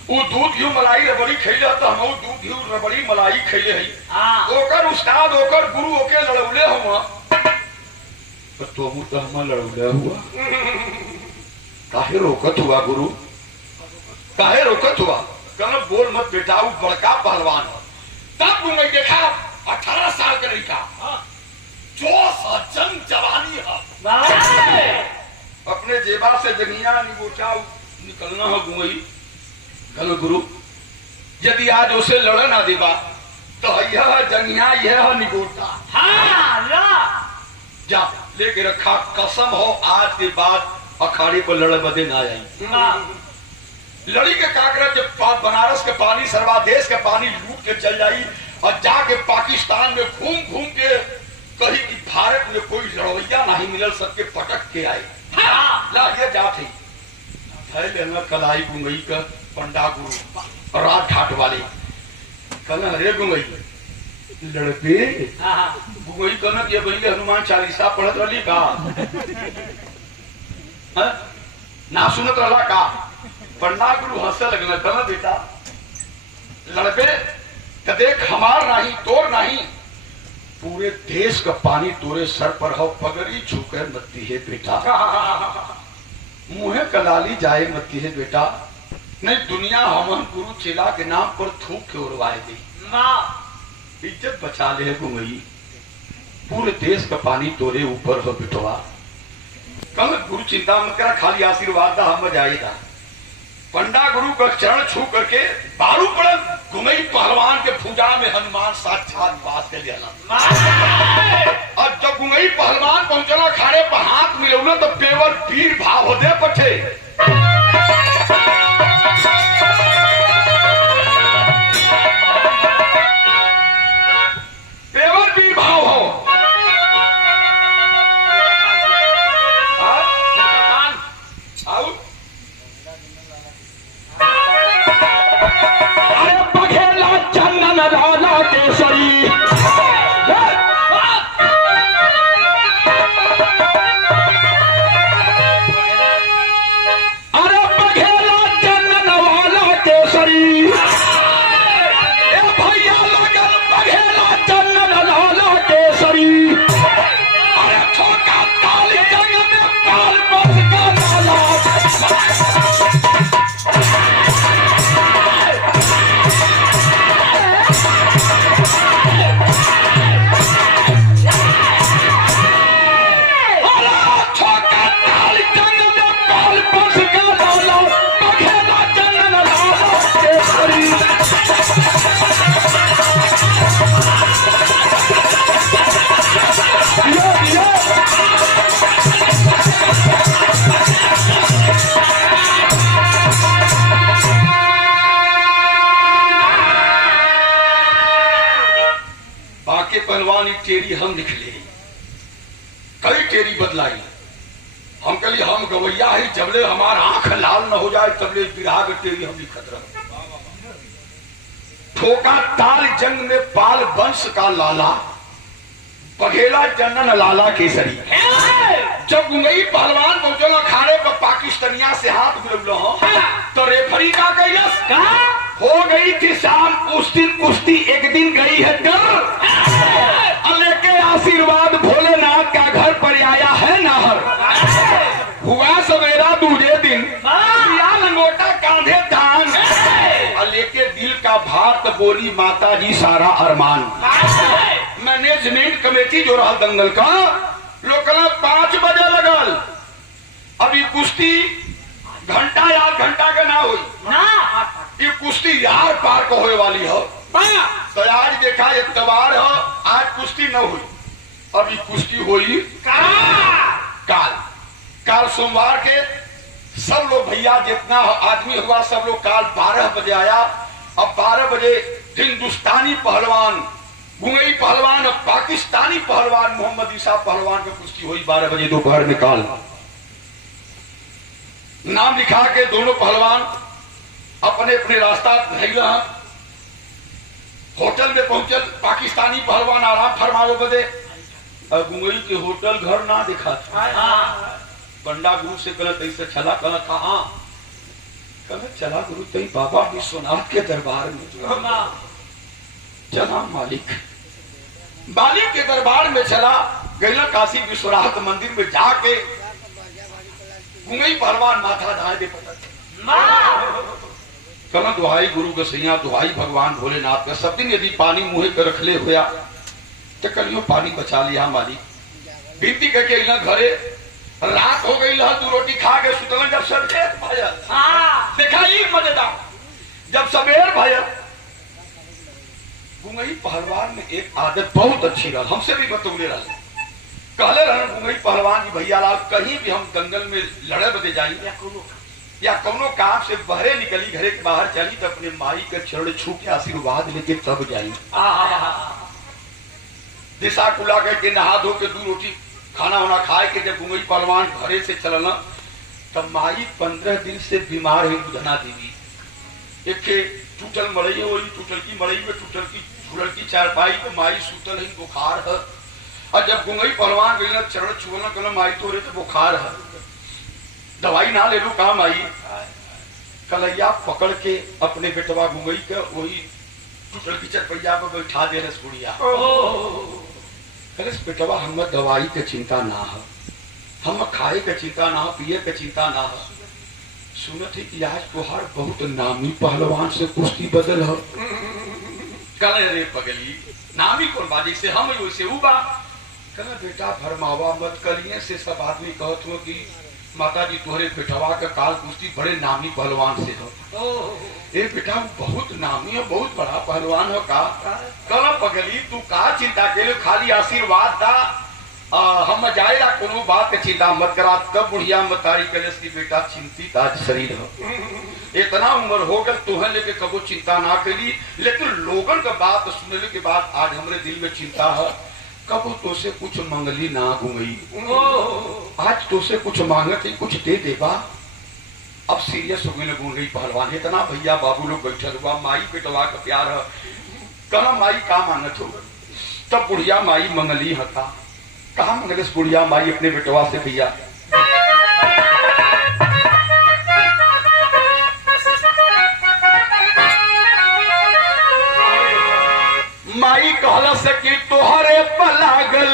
वो दूध घी मलाई रबड़ी खैले तो हम दूध घी रबड़ी मलाई खैले है। ओकर उस्ताद ओकर गुरु ओके लड़ौले हुआ, तो हम लड़ौले हुआ। काहे रोकत हुआ गुरु, काहे रोकत हुआ? कहना बोल मत बेटा, वो बड़का पहलवान हो। तब मैं देखा 18 साल का लड़का, जोश जंग जवानी है, अपने जेबा से जंगिया निगोचा निकलना है गुमई। कहलो गुरु यदि आज उसे लड़ ना देवा तो यह जंगिया यह निगोटा जा लेके रखा, कसम हो आज के बाद अखाड़े पर लड़ बदे ना आई। लड़ी के काकरा जब बनारस के पानी सरवा देश के पानी लूट के चल जाई और जाके पाकिस्तान में घूम घूम के कही कि भारत में कोई लड़वैया नहीं मिलल, सबके पटक के आए लागे जाते कलाई गुंगई का पंडा गुरु रात घाट वाले कहना अरे गुंगई लड़के गुंगई कहना कि बहले हनुमान चालीसा पढ़त रही का ना सुनत रहा का? पंडा गुरु हंसे लगना, कहना बेटा लड़के तो देख हमार नहीं तोर नहीं, पूरे देश का पानी तोरे सर पर हो, पगड़ी छूकर मत्ती है बेटा, मुहे कलाली जाए मत्ती है बेटा, नहीं दुनिया हमन गुरु चेला के नाम पर थूक के उड़वाए गई, इज्जत बचा ले गुमई, पूरे देश का पानी तोरे ऊपर हो बिटवा। कल गुरु चिंता मत करा, खाली आशीर्वाद दा हम जाएगा। पंडा गुरु का चरण छू करके बारू पड़ल, घुमई पहलवान के पूजा में हनुमान साक्षात बात कर लिया। और जब घुमई पहलवान पहुंचला खाड़े पर हाथ मिलौना तो पेवर पीर भाव हो दे पठे। पेवर पीर भाव हो लाला केसरी, अरे बघेला चंदन वाला केसरी, ए भैया लगन बघेला चंदन लाला केसरी, अरे छोटा ताल जंग में पाल बस का लाला। पहलवानी टेरी हम निकले, कई टेरी बदलाई, हम कली हम गवैया ही जबले हमारा आंख लाल न हो जाए तबले बिरहा के टेरी हम लिखत रह। ठोका ताल जंग में पाल वंश का लाला, बघेला चंदन लाला केसरी। जब गुंगई पहलवान पहुंचल खाड़े पर पाकिस्तानिया से हाथ मिलौल हो तो रेफरी का कैलस हो गई थी शाम, उस दिन कुश्ती एक दिन गई है डर, लेके आशीर्वाद भोलेनाथ का घर पर आया है नाहर। हुआ सवेरा दूजे दिन लंगोटा कांधे धान, लेके दिल का भार तो बोली माता जी सारा अरमान। मैनेजमेंट कमेटी जो रहा दंगल का लोग 5 बजे लगल, अभी कुश्ती घंटा या घंटा का ना हुई, ये कुश्ती यार पार को होने वाली हो। तो आज देखा इतवार हो, आज कुश्ती न हुई, अभी कुश्ती हुई काल। काल सोमवार के सब लोग भैया जितना आदमी हुआ सब लोग काल 12 बजे आया। अब 12 बजे हिंदुस्तानी पहलवान गुंगई पहलवान और पाकिस्तानी पहलवान मोहम्मद ईसा पहलवान की कुश्ती हुई 12 बजे दोपहर में काल। नाम लिखा के दोनों पहलवान अपने अपने रास्ता नहीं रहा। होटल में पहुंचल पाकिस्तानी पहलवान आराम फरमावे बदे गुंगई के होटल घर ना दिखा था। पंडा गुरु से गलत ऐसे चला कहला था। हाँ कहला चला गुरु तई बाबा विश्वनाथ के दरबार में चला। मालिक के दरबार में चला गैला। काशी विश्वनाथ मंदिर में जाके गुंगई पहलवान माथा धाए दे कहला दुहाई गुरु गसैया दुहाई भगवान भोलेनाथ का सब दिन यदि पानी मुहे कर रखले हुआ तो कलियो पानी बचा लिया मालिक। विनती करके इला घरे रात हो गई लह 2 रोटी खा के सुतलन। जब सवेर भयल देखा ही मजेदार जब सवेर भयल गुंगई पहलवान में एक आदत बहुत अच्छी रहा। हमसे भी बतौले रहा। कहले रहे गुंगई पहलवान जी भैया लाल कहीं भी हम दंगल में लड़े बदे जाई या कोनो काम से बहरे निकली घरे के बाहर चली तो अपने माई के चरण छू के आशीर्वाद लेके तब जाई। दिशा कुला करके नहा धो के 2 रोटी खाना वाना खाए के जब गुंगई पहलवान घरे से चलना तब माई 15 दिन से बीमार है बुधना देवी। एक टूटल मड़ई वही टूटल की मड़ई में टूटल की झूलल की चारपाई तो माई सुतल है बुखार है। और जब गुंगई पहलवान गई चरण छुअना कहना माई तो रे तो बुखार है दवाई ना ले लू काम आई। कलैया पकड़ के अपने बेटवा गुंगई के वही टूटल की चरपैया पर बैठा दे रस बुढ़िया। बेटवा हम दवाई के चिंता ना है हम खाए के चिंता ना पिए के चिंता ना है। सुनत है कि आज तुहार बहुत नामी पहलवान से कुश्ती बदल है। कल रे पगली नामी कौन बाजी से हम वैसे उबा कल बेटा भरमावा मत कलिए से सब आदमी कहत हो कि माता जी तुहरे बेटवा का काल कुश्ती बड़े नामी पहलवान से हो। ए बेटा बहुत नामी है बहुत बड़ा पहलवान हो का कल पगली तू का चिंता के लिए खाली आशीर्वाद दा। हम जाएगा कोनो बात के चिंता मत करा। तब बुढ़िया मतारी कलेस की बेटा चिंतित आज शरीर हो इतना उम्र हो गल तुहं लेके कबो चिंता ना करी। लेकिन लोगन का बात सुनने के बाद आज हमारे दिल में चिंता है कबो तो से कुछ मंगली ना घूमई। आज तो से कुछ मांगत है कुछ दे देवा। अब सीरियस हो गई गुंगई पहलवान इतना भैया बाबू लोग बैठल हुआ माई बेटवा का प्यार है कहा माई का मांगत हो। तब बुढ़िया माई मंगली हता कहा मंगलेश बुढ़िया माई अपने बेटवा से भैया माई कहला से कि तोहरे पलागल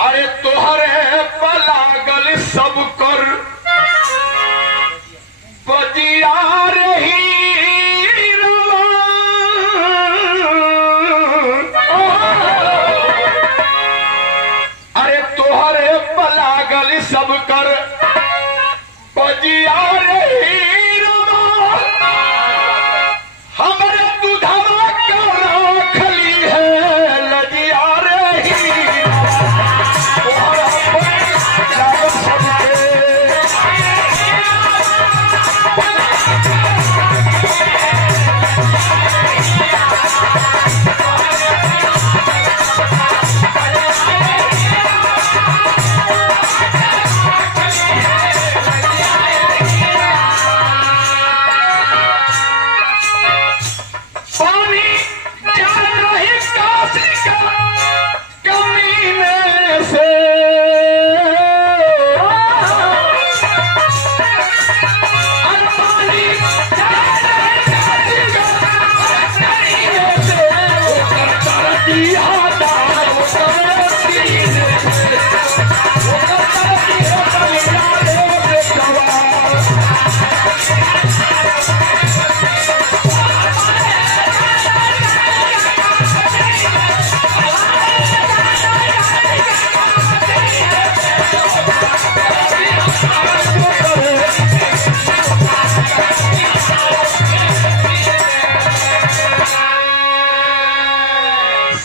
अरे तोहरे पलागल सब कर बजिया रही अरे तोहरे पलागल सब कर बजिया रही हमरे दुधवा का खली है लजिया रही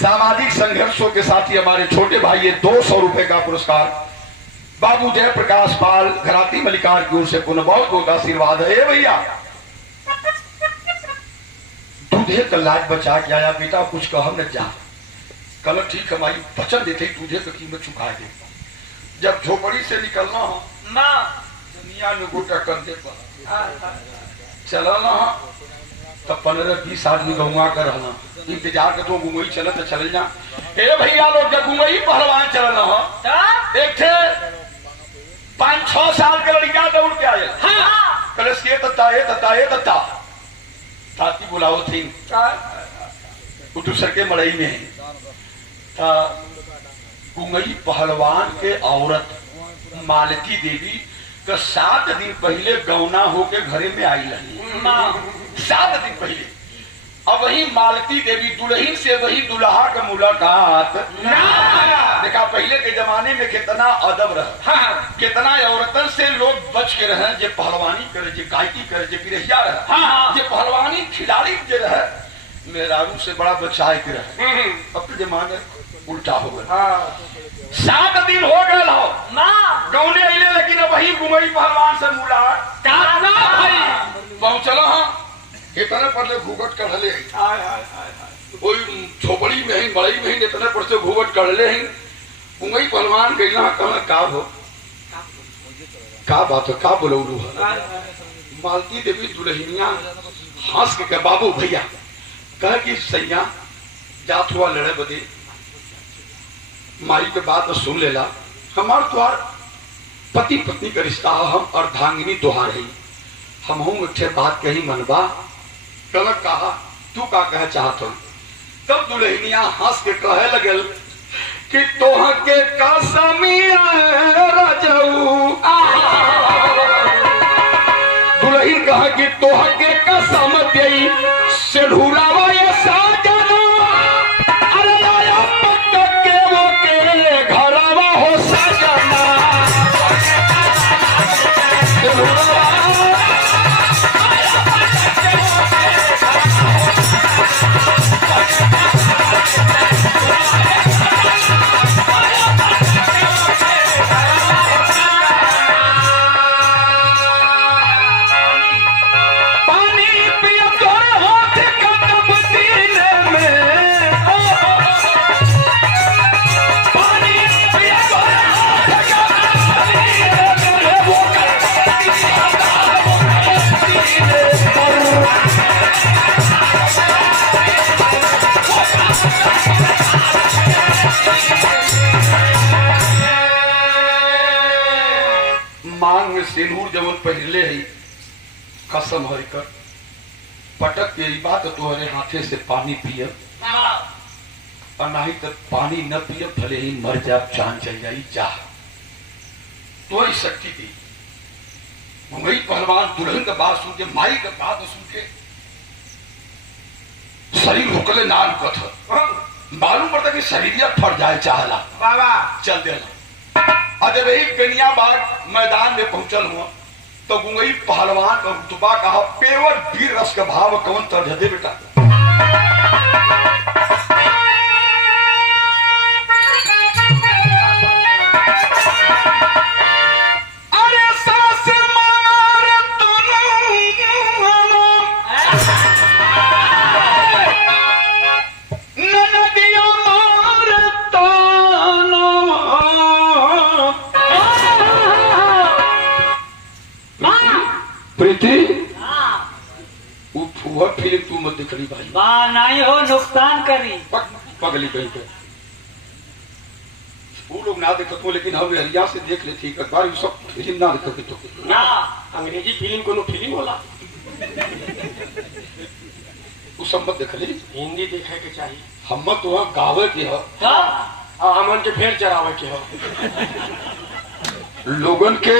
सामाजिक संघर्षों के साथ ही हमारे छोटे भाई ये 200 रुपए का पुरस्कार बाबू जय प्रकाश पाल घराती मलिकार की ओर से पुनः बहुत बहुत आशीर्वाद है। ए भैया दूधे का लाज बचा के आया बेटा, कुछ कह न जा। कल ठीक हमारी वचन देते दूधे की कीमत चुका दे। जब झोपड़ी से निकलना हो दुनिया में गोटा कंधे पर चलना हो तब 15-20 आदमी गौवा कर रहना इंतजार के तो गुंगई चले तो चल जा। ए भैया लोग जब गुंगई पहलवान चलना हो एक थे 5-6 साल के लड़का दौड़ के आए कलश के तत्ता ताती बुलाओ थी दूसर के मड़ई में है गुंगई पहलवान के औरत मालती देवी का 7 दिन पहले गौना होके घरे में आई रही। 7 दिन पहले अब वही मालती देवी दुल्हन से वही दुल्हा का मुलाकात देखा। पहले के जमाने में कितना अदब रहा, कितना औरतन से लोग बच के रहे, जे पहलवानी करे, जे गायकी करे, जे बिरहिया रहे, जे पहलवानी खिलाड़ी जे रहे, मेहरारू से बड़ा बचाए के रहे। अब के जमाने उल्टा हो गया। 7 दिन हो गए हो गौने अले, लेकिन वही गुंगई पहलवान से मुलाकात पहुंचल। इतने पर ले घूघट कढ़ले कोई झोपड़ी में ही बड़ई में ही इतने पर से घूघट कढ़ले ही गुंगई पहलवान गईला कहना का हो का बात है का बोलौलू है। मालती देवी दुल्हनिया हंस के बाबू भैया कह कि सैया जात हुआ लड़े बदे माई के बात सुन लेला। हमार तुहार पति पत्नी का रिश्ता हम अर्धांगिनी तुहार है। हम हूं मुझे बात कही मनबा कल कहा तू का कह चाहत हो। तब दुल्हनिया हंस के कहे लगल कि तोह के कसमिया राजऊ। दुल्हन कहा कि तोह के कसम देई से ढूरावा ये साजना। अरे आया पक्का के वो के घरवा हो साजना। मांग में सिंदूर जवन पहले ही कसम हर कर पटक के बात तोहरे हाथे से पानी पिय और नहीं तो पानी न पिय भले ही मर जा जान चल जाई जा। तो ही शक्ति दी गुंगई पहलवान दुल्हन का बात सुन के माई का बात सुन के शरीर होकले ना रुकत मालूम पड़ता कि शरीरिया फट जाए चाहला बाबा चल देना। जब एक कनिया बाग मैदान में पहुंचल हुआ तो गुंगई पहलवान का रुतबा कहा पेवर वीर रस का भाव कौन तरह दे बेटा। अरे सास मार नदिया मार प्रीति वो फिल्म तू मत दिख रही भाई नहीं हो नुकसान करी पगली कहीं पे वो लोग ना देखते हो लेकिन हम हरिया से देख लेती एक बार सब फिल्म ना देखते तो ना अंग्रेजी फिल्म कोनो फिल्म होला वो सब मत देख ली हिंदी देखे के चाहिए। हम तो वहाँ गावे के हो हमन के फेर चरावे के हो लोगन के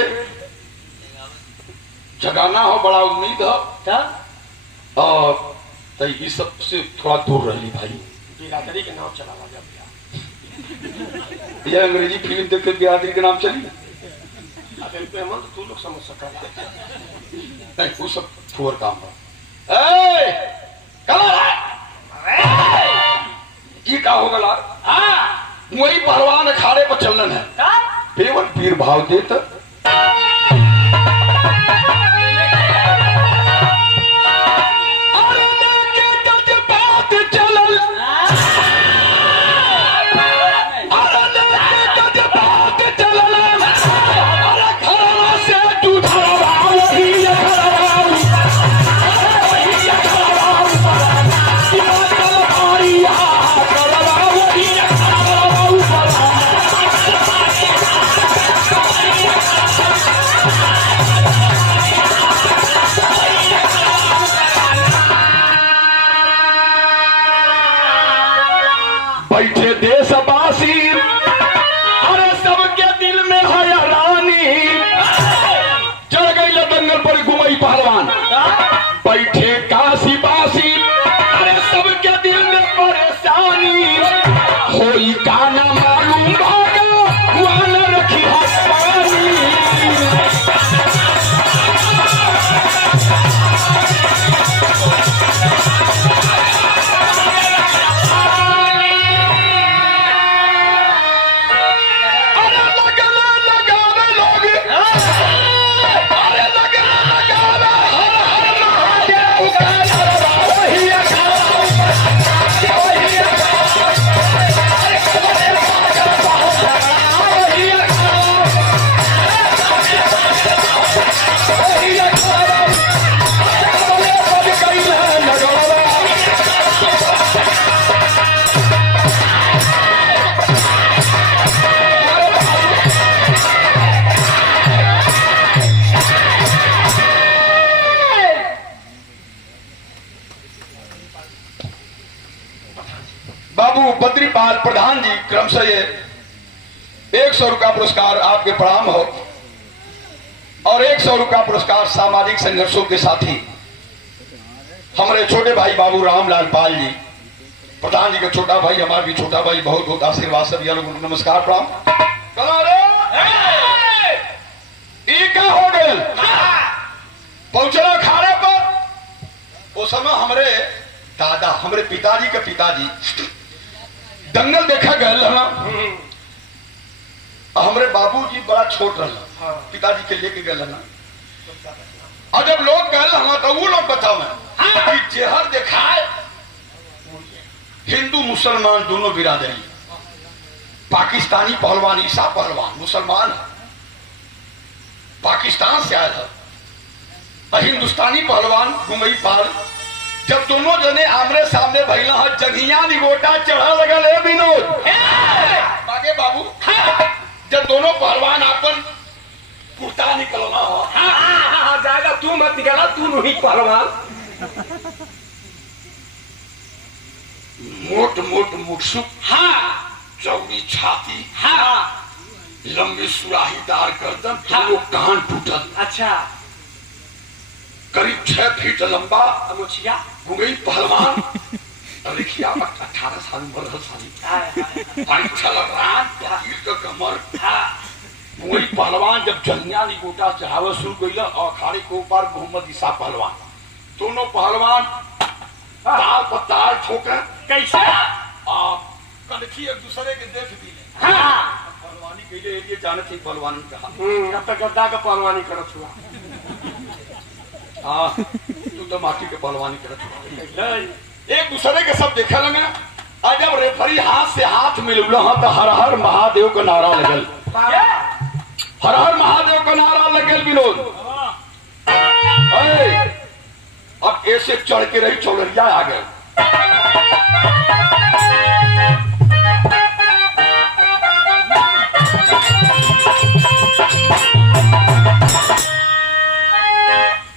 जगाना हो बड़ा उम्मीद हो और तो ये सब से थोड़ा दूर रही भाई। बिरादरी के नाम चला जब यह अंग्रेजी फिल्म देख के बिरादरी के नाम चली तो तू लोग समझ सका नहीं वो सब थोड़ा काम है। ये का हो गला वही पहलवान अखाड़े पर चलन है केवल पीर भाव देत बैठे देशवासी अरे सबके दिल में है रानी चढ़ गई दंगल पर घुमई पहलवान बैठे काशीवासी अरे सबके दिल में परेशानी होई का न मालूम भागा हुआ न रखी पानी बाबू बद्रीपाल प्रधान जी क्रमशः ये 100 रुपया पुरस्कार आपके प्रणाम हो और 100 रुपया पुरस्कार सामाजिक संघर्षों के साथी हमारे छोटे भाई बाबू रामलाल पाल जी प्रधान जी का छोटा भाई हमारा भी छोटा भाई बहुत बहुत आशीर्वाद सभी लोगों को नमस्कार प्रणाम हो गए पहुंचना खाने पर उस समय हमारे दादा हमारे पिताजी के पिताजी दंगल देखा गए हमारे बाबूजी बड़ा छोट रहा पिताजी के लेके गए और जब लोग गए तो वो लोग बताओ कि जेहर दिखाए हिंदू मुसलमान दोनों बिरादरी पाकिस्तानी पहलवान ईसा पहलवान मुसलमान पाकिस्तान से आया था हिंदुस्तानी पहलवान घुमई पाल जब दोनों जने आमने सामने भैला जंघिया निगोटा चढ़ा लगा ले विनोद आगे बाबू जब दोनों पहलवान अपन कुर्ता निकलना हो दादा तू मत निकाला तू नहीं पहलवान मोट मोट मुटसुक चौड़ी छाती लंबी सुराहीदार गर्दन दोनों कान टूटल अच्छा करीब 6 फीट लंबा मुछिया घुमई पहलवान लिखिया 18 साल उम्र साली कमर घुमई पहलवान जब जंगिया गोटा चढ़ावा शुरू कैल और अखाड़े के ऊपर मोहम्मद ईसा पहलवान दोनों पहलवान ताल पर ताल ठोकर कैसे कनखी एक दूसरे के देख दिए पहलवानी के लिए जाने थे पहलवानी कहा अब तक गद्दा का पहलवानी करत हुआ हाँ तू तो माटी के पहलवानी करत एक दूसरे के सब देखा लगे और जब रेफरी हाथ से हाथ मिलौला तो हर हर महादेव का नारा लगल हर हर महादेव का नारा लगल विनोद अब ऐसे चढ़ के रही चौड़रिया आ गए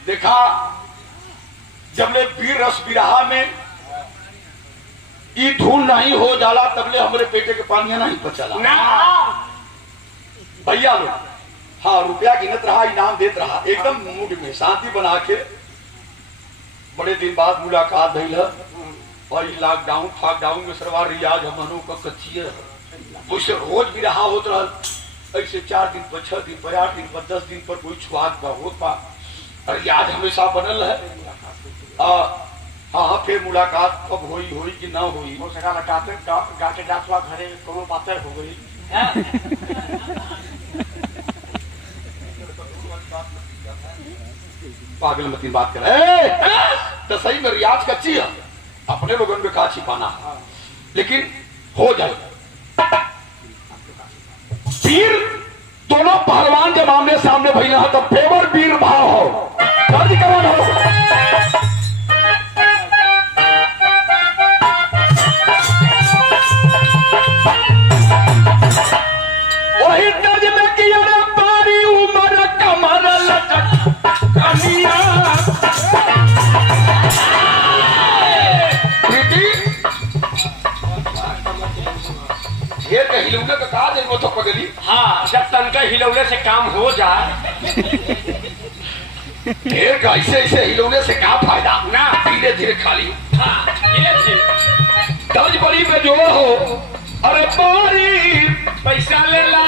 देखा जब ले वीर रस बिरहा में ई धूल नहीं हो जाला तबले हमरे पेटे के पानिया नहीं पचला भैया लोग हाँ रुपया गिनत रहा इनाम देत रहा एकदम मूड में शांति बना के बड़े दिन बाद मुलाकात भइल और लॉकडाउन फाकडाउन में सरवा रियाज हमनों का कच्ची वैसे रोज भी रहा होत रहल ऐसे 4 दिन पर 6 दिन पर 8 दिन पर 10 दिन पर कोई छुआत बा होत बा और याद हमेशा बनल है हाँ फिर मुलाकात कब हुई हुई कि ना हुई। हो सका लगाते गाते जातवा घरे कोनो बातें हो गई। पागल मती बात कर। तो सही में रियाज कच्ची है, अपने लोगों में का छिपाना, लेकिन हो जाए। वीर दोनों पहलवान जब आमने सामने भैया तो पेवर वीर भाव हो, दर्ज कौन हो। वही दर्ज में किया रे पारी उमर कमर लटक कनिया। ढेर का हिलौने का कहा देखो तो पगली। हाँ जब तनका हिलौने से काम हो जाए। ढेर का ऐसे ऐसे हिलौने से क्या फायदा ना, धीरे धीरे खाली। हाँ ये दर्ज बड़ी में जोड़ हो। अरे पारी पैसा ले ला।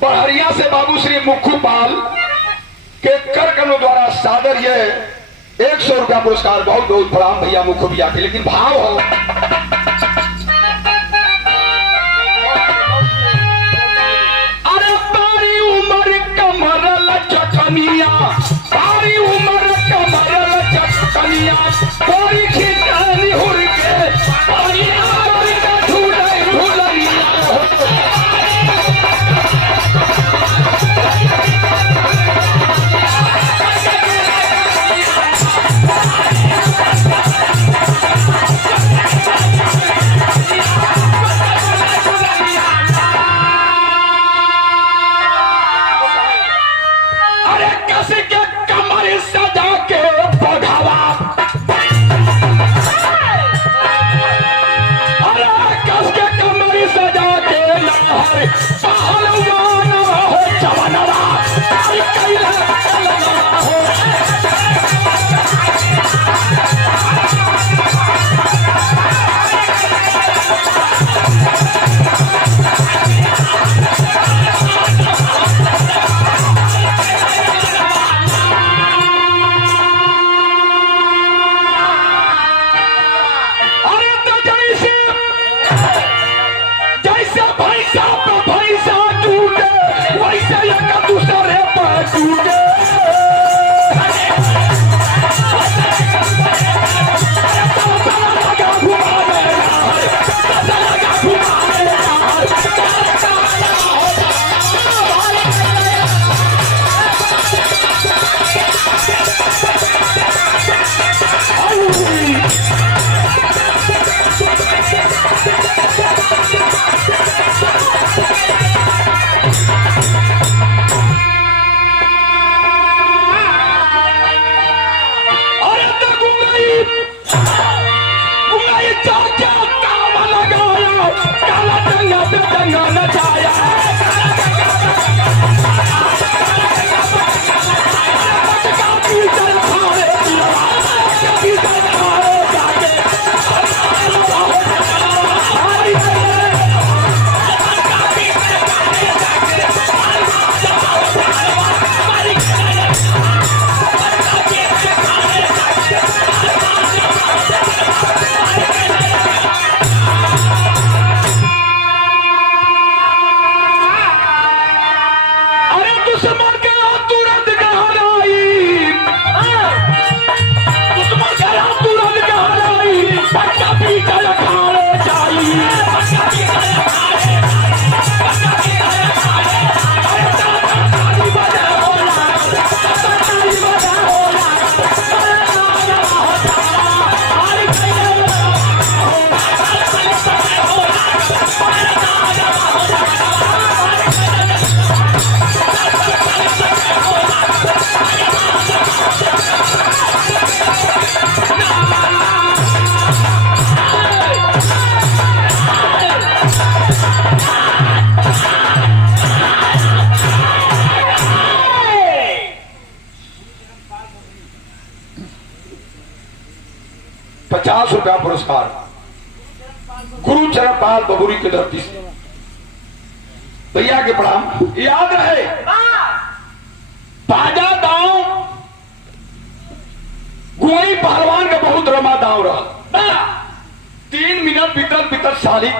बड़हरिया से बाबू श्री मुखू पाल के करकनों द्वारा सादर ये 100 रुपया पुरस्कार। बहुत बहुत प्रणाम भैया मुखू भैया के। लेकिन भाव हो। अरे पारी उमर कमर लचकनिया, पारी उमर कमर लचकनिया, पारी खिंचानी हुर के पारी आरी का झूले झूलनिया। अरे कस के कमर सजा के बघावा, अरे कस के कमर सजा के लहर पहलवान हो जवानवा, अरे कैला चलना हो। अरे तो जैसे जैसे भैंसा पे भैंसा टूटे, वैसे एक दूसरे पर टूटे। लगा घुमाने लगा घुमाने। अरे तो गुंगाई चाचा काम लगाया, काला टंगा पे टंगा नचाया। अरे दुश्मन के तुरंत गहराई, दुश्मन के तुरंत गहराई, पक्का पीटा खाने जाई। अरे ताली बजा होला, ताली बजा होला। ₹50 पुरस्कार गुरु चरण पाल बबूरी की धरती से। भैया के प्रणाम। याद रहे बाजा दांव गुई पहलवान का बहुत रमा दांव रहा। 3 मिनट भीतर भीतर साली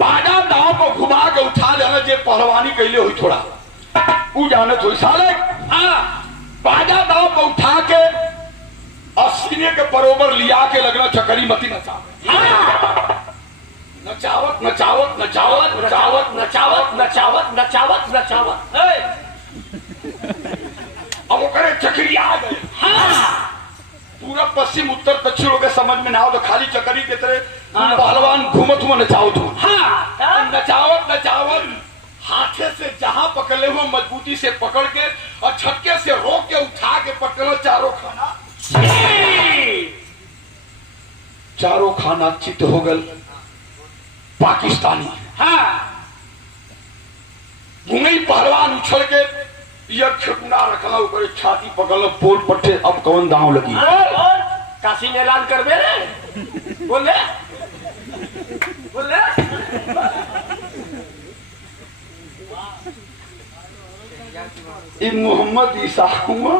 बाजा दांव को घुमा के उठा लेना जे पहलवानी कैले हुई थोड़ा उ जानत हुई साले। बाजा दांव को उठा के सीने के बरोबर लिया के लगना चकरी मती नचावत नचावत नचावत नचावत नचावत नचावत नचावत नचावत अब वो करे चकरी आ गए। पूरा पश्चिम उत्तर दक्षिण हो गए समझ में ना हो तो खाली चकरी के तरह पहलवान घूमत हुआ नचावत हुआ नचावत नचावत हाथे से जहां पकड़े हुए मजबूती से पकड़ के और झटके से रोक के उठा के पकड़ो चारों खाना चित हो गल पाकिस्तानी। घूंगई पहलवान उछल के यह छटुना रखना ऊपर छाती पकड़ पोल पट्टे अब कौन दांव लगी। काशी में ऐलान कर दे बोले बोले मोहम्मद ईसा हुआ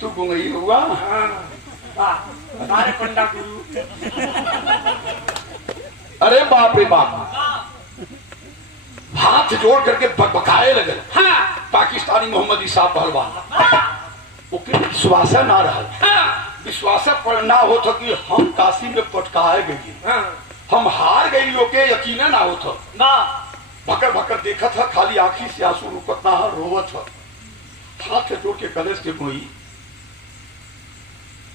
तू घूंगई हुआ सारे पंडा गुरु। अरे बाप रे बाप हाथ जोड़ करके बकाए लगे। पाकिस्तानी मोहम्मद ईसा पहलवान वो विश्वास ना रहा। विश्वास पर ना हो तो कि हम काशी में पटकाए गई हम हार गई लोग यकीन ना हो तो भकर भकर देखा था खाली आंखी से आंसू रुकत ना रोवत था। हाथ जोड़ के गले से कोई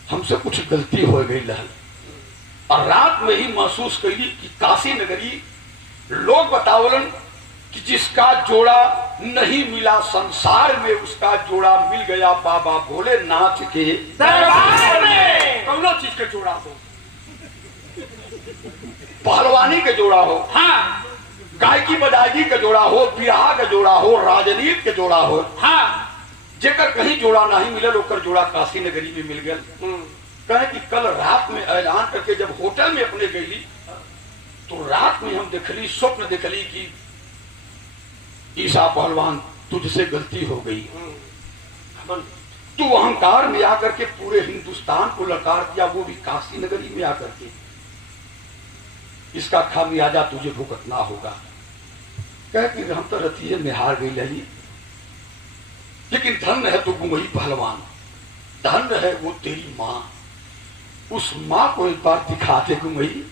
हमसे कुछ गलती हो गई लहल और रात में ही महसूस करी कि काशी नगरी लोग बतावलन कि जिसका जोड़ा नहीं मिला संसार में उसका जोड़ा मिल गया बाबा भोलेनाथ के दरबार में। कौनो चीज का जोड़ा हो पहलवानी का जोड़ा हो गायकी बजायकी का जोड़ा हो बिरहा का जोड़ा हो राजनीति के जोड़ा हो जेकर कहीं जोड़ा नहीं मिले लोकर जोड़ा काशी नगरी में मिल गया। कहे कि कल रात में ऐलान करके जब होटल में अपने गई तो रात में हम देखली स्वप्न देखली कि ईसा पहलवान तुझसे गलती हो गई। तू अहंकार में आकर के पूरे हिंदुस्तान को लकार दिया वो भी काशी नगरी में आकर के इसका खामियाजा तुझे भुगतना होगा। कह कि हम तो रतिये में हार गई लही लेकिन धन है तो गुंगई पहलवान धन है वो तेरी माँ। उस माँ को एक बार दिखा दे गुंगई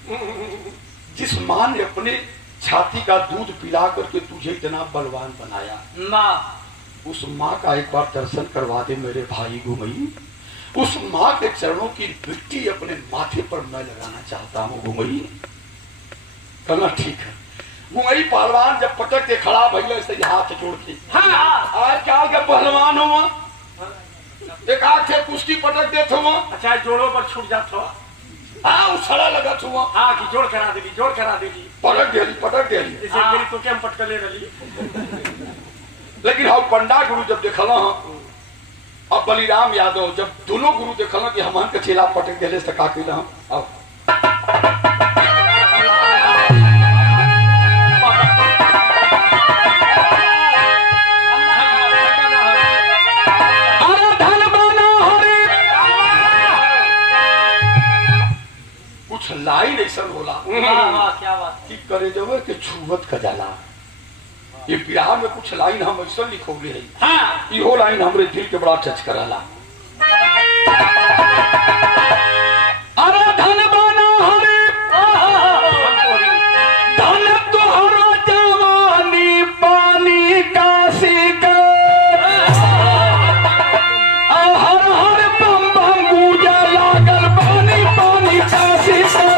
जिस माँ ने अपने छाती का दूध पिला करके तुझे इतना बलवान बनाया। माँ उस माँ का एक बार दर्शन करवा दे मेरे भाई गुंगई। उस माँ के चरणों की मिट्टी अपने माथे पर मैं लगाना चाहता हूँ गुंगई। कहना ठीक है। गुंगई पहलवान जब पटक के खड़ा भैया से हाथ जोड़ के आज क्या के पहलवान हो एक हाथ से कुश्ती पटक देते हो अच्छा जोड़ों पर छूट जाता हो उछड़ा लगा छुआ कि जोड़ करा देगी पटक देली जैसे मेरी तो क्या पटकले रही। लेकिन हम पंडा गुरु जब देखला अब बलिराम यादव जब दोनों गुरु देखला कि हमान के चेला पटक देले से का कइला हम अब लाइन ऐसा होला क्या बात कि करे जब के छुवत का जाला ये बिहार में कुछ लाइन हम ऐसा लिखोगे है इहो लाइन हमरे दिल के बड़ा टच कराला। अरे धन बना हरे धन तोहरो जवानी पानी काशी का हर हर बम बम गूंजा लागल पानी पानी काशी का।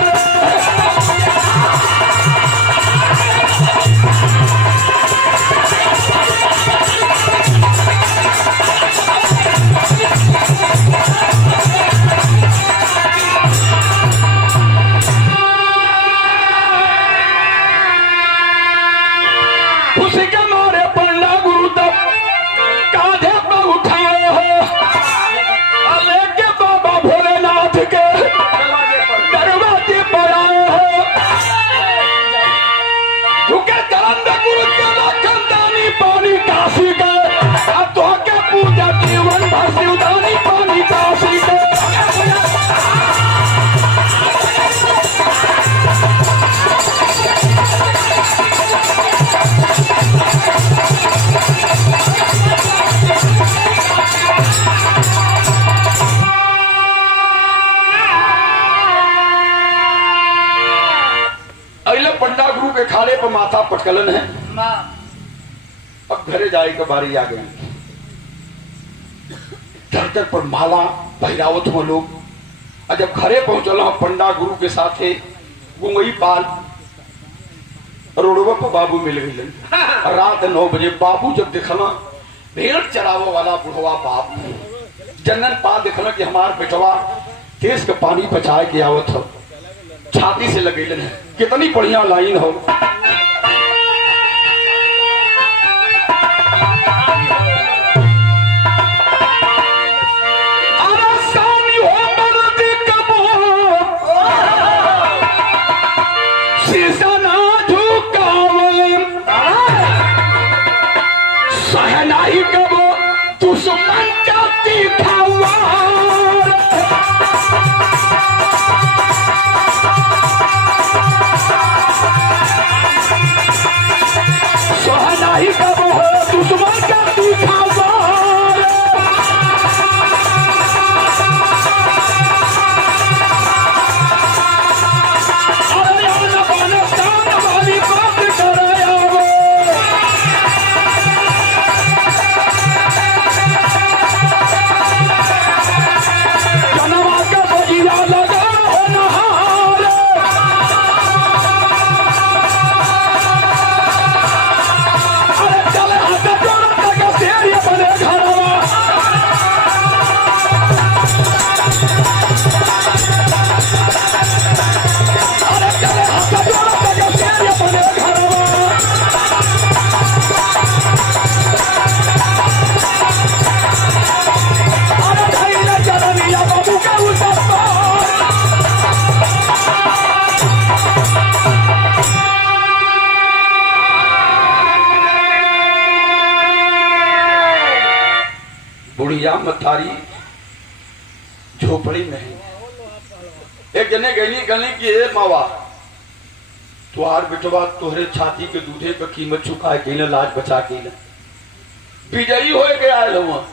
के खाले पर माथा पटकलन है। माँ अब घरे जाए के बारी आ गई। धरतर पर माला पहरावत हो लोग। और जब घरे पहुंचल हम पंडा गुरु के साथे गुंगई पाल रोडवा पर बाबू मिल गई। रात 9 बजे बाबू जब देखला भेड़ चरावे वाला बुढ़वा बाप जन्नन पाल देखला कि हमार बेटवा देश के पानी बचाए के आवत हो। छाती से लगेलन है। कितनी बढ़िया लाइन हो। बुढ़िया मतारी झोपड़ी में है। एक जने गली की ए मावा तुहार बेटवा तोहरे छाती के दूधे पर कीमत चुकाए के न लाज बचा के न विजयी हो के आयल हुआ।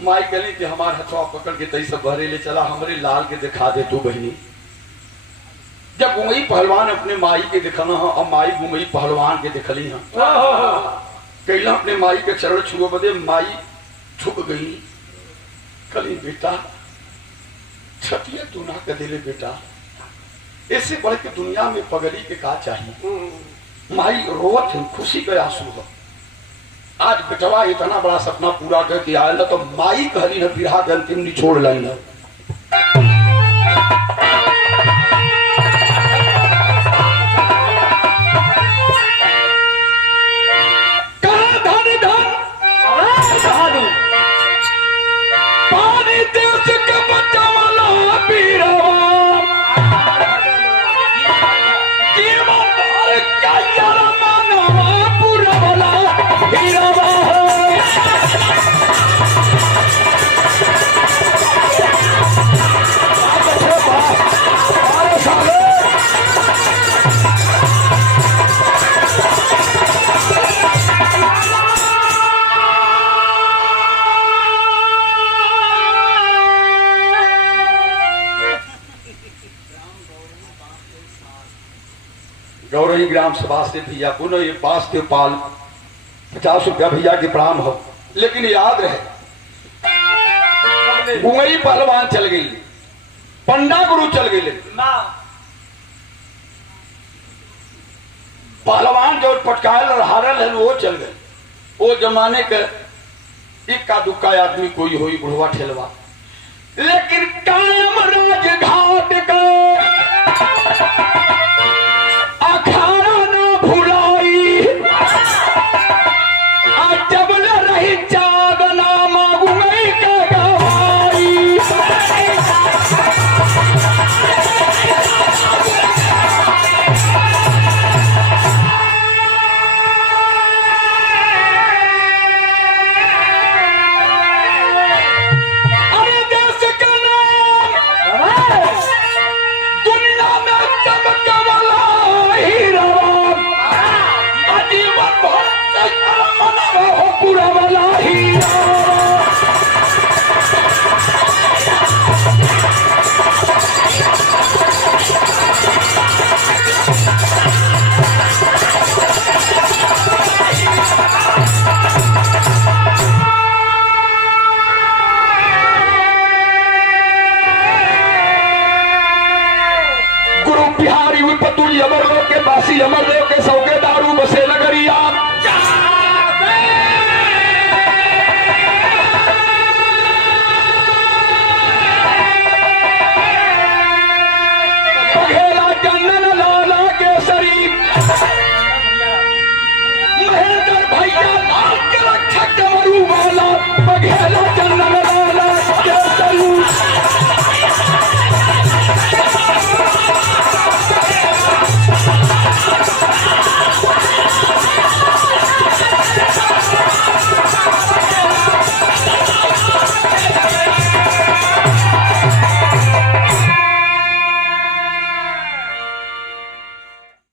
माई गली के हमार हथवा पकड़ के तई सब बहरे ले चला हमरे लाल के दिखा दे तू बहनी। जब गुमई पहलवान अपने माई के दिखना है और माई गुमई पहलवान के दिखली है। कैला अपने माई के चरण छुओ बदे माई छुप गई। कली बेटा छतिया तू ना कर दिले बेटा। इससे बढ़ के दुनिया में पगड़ी के का चाहिए। माई रोवत है खुशी के आंसू हो। आज बेटवा इतना बड़ा सपना पूरा करके आयल तो माई कहली है बिरहा के अंतिम निचोड़ लाइन है। गौरई ग्राम सभा से भैया पुनः ये वासदेव पाल 50 रुपया भैया के प्रणाम हो। लेकिन याद रहे गुमई पहलवान चल गई, पंडा गुरु चल गई। पहलवान जो पटकायल और हारल है वो चल गए। वो जमाने के इक्का दुक्का आदमी कोई होई बुढ़वा ठेलवा। लेकिन कायम राज घाट का अखाड़ा ना भुलाई। जब न रही चाँद नाम गुमई का गवाई। अरे देश का नाम अमर लोग के बासी अमर लोग के सौके दारू बसे न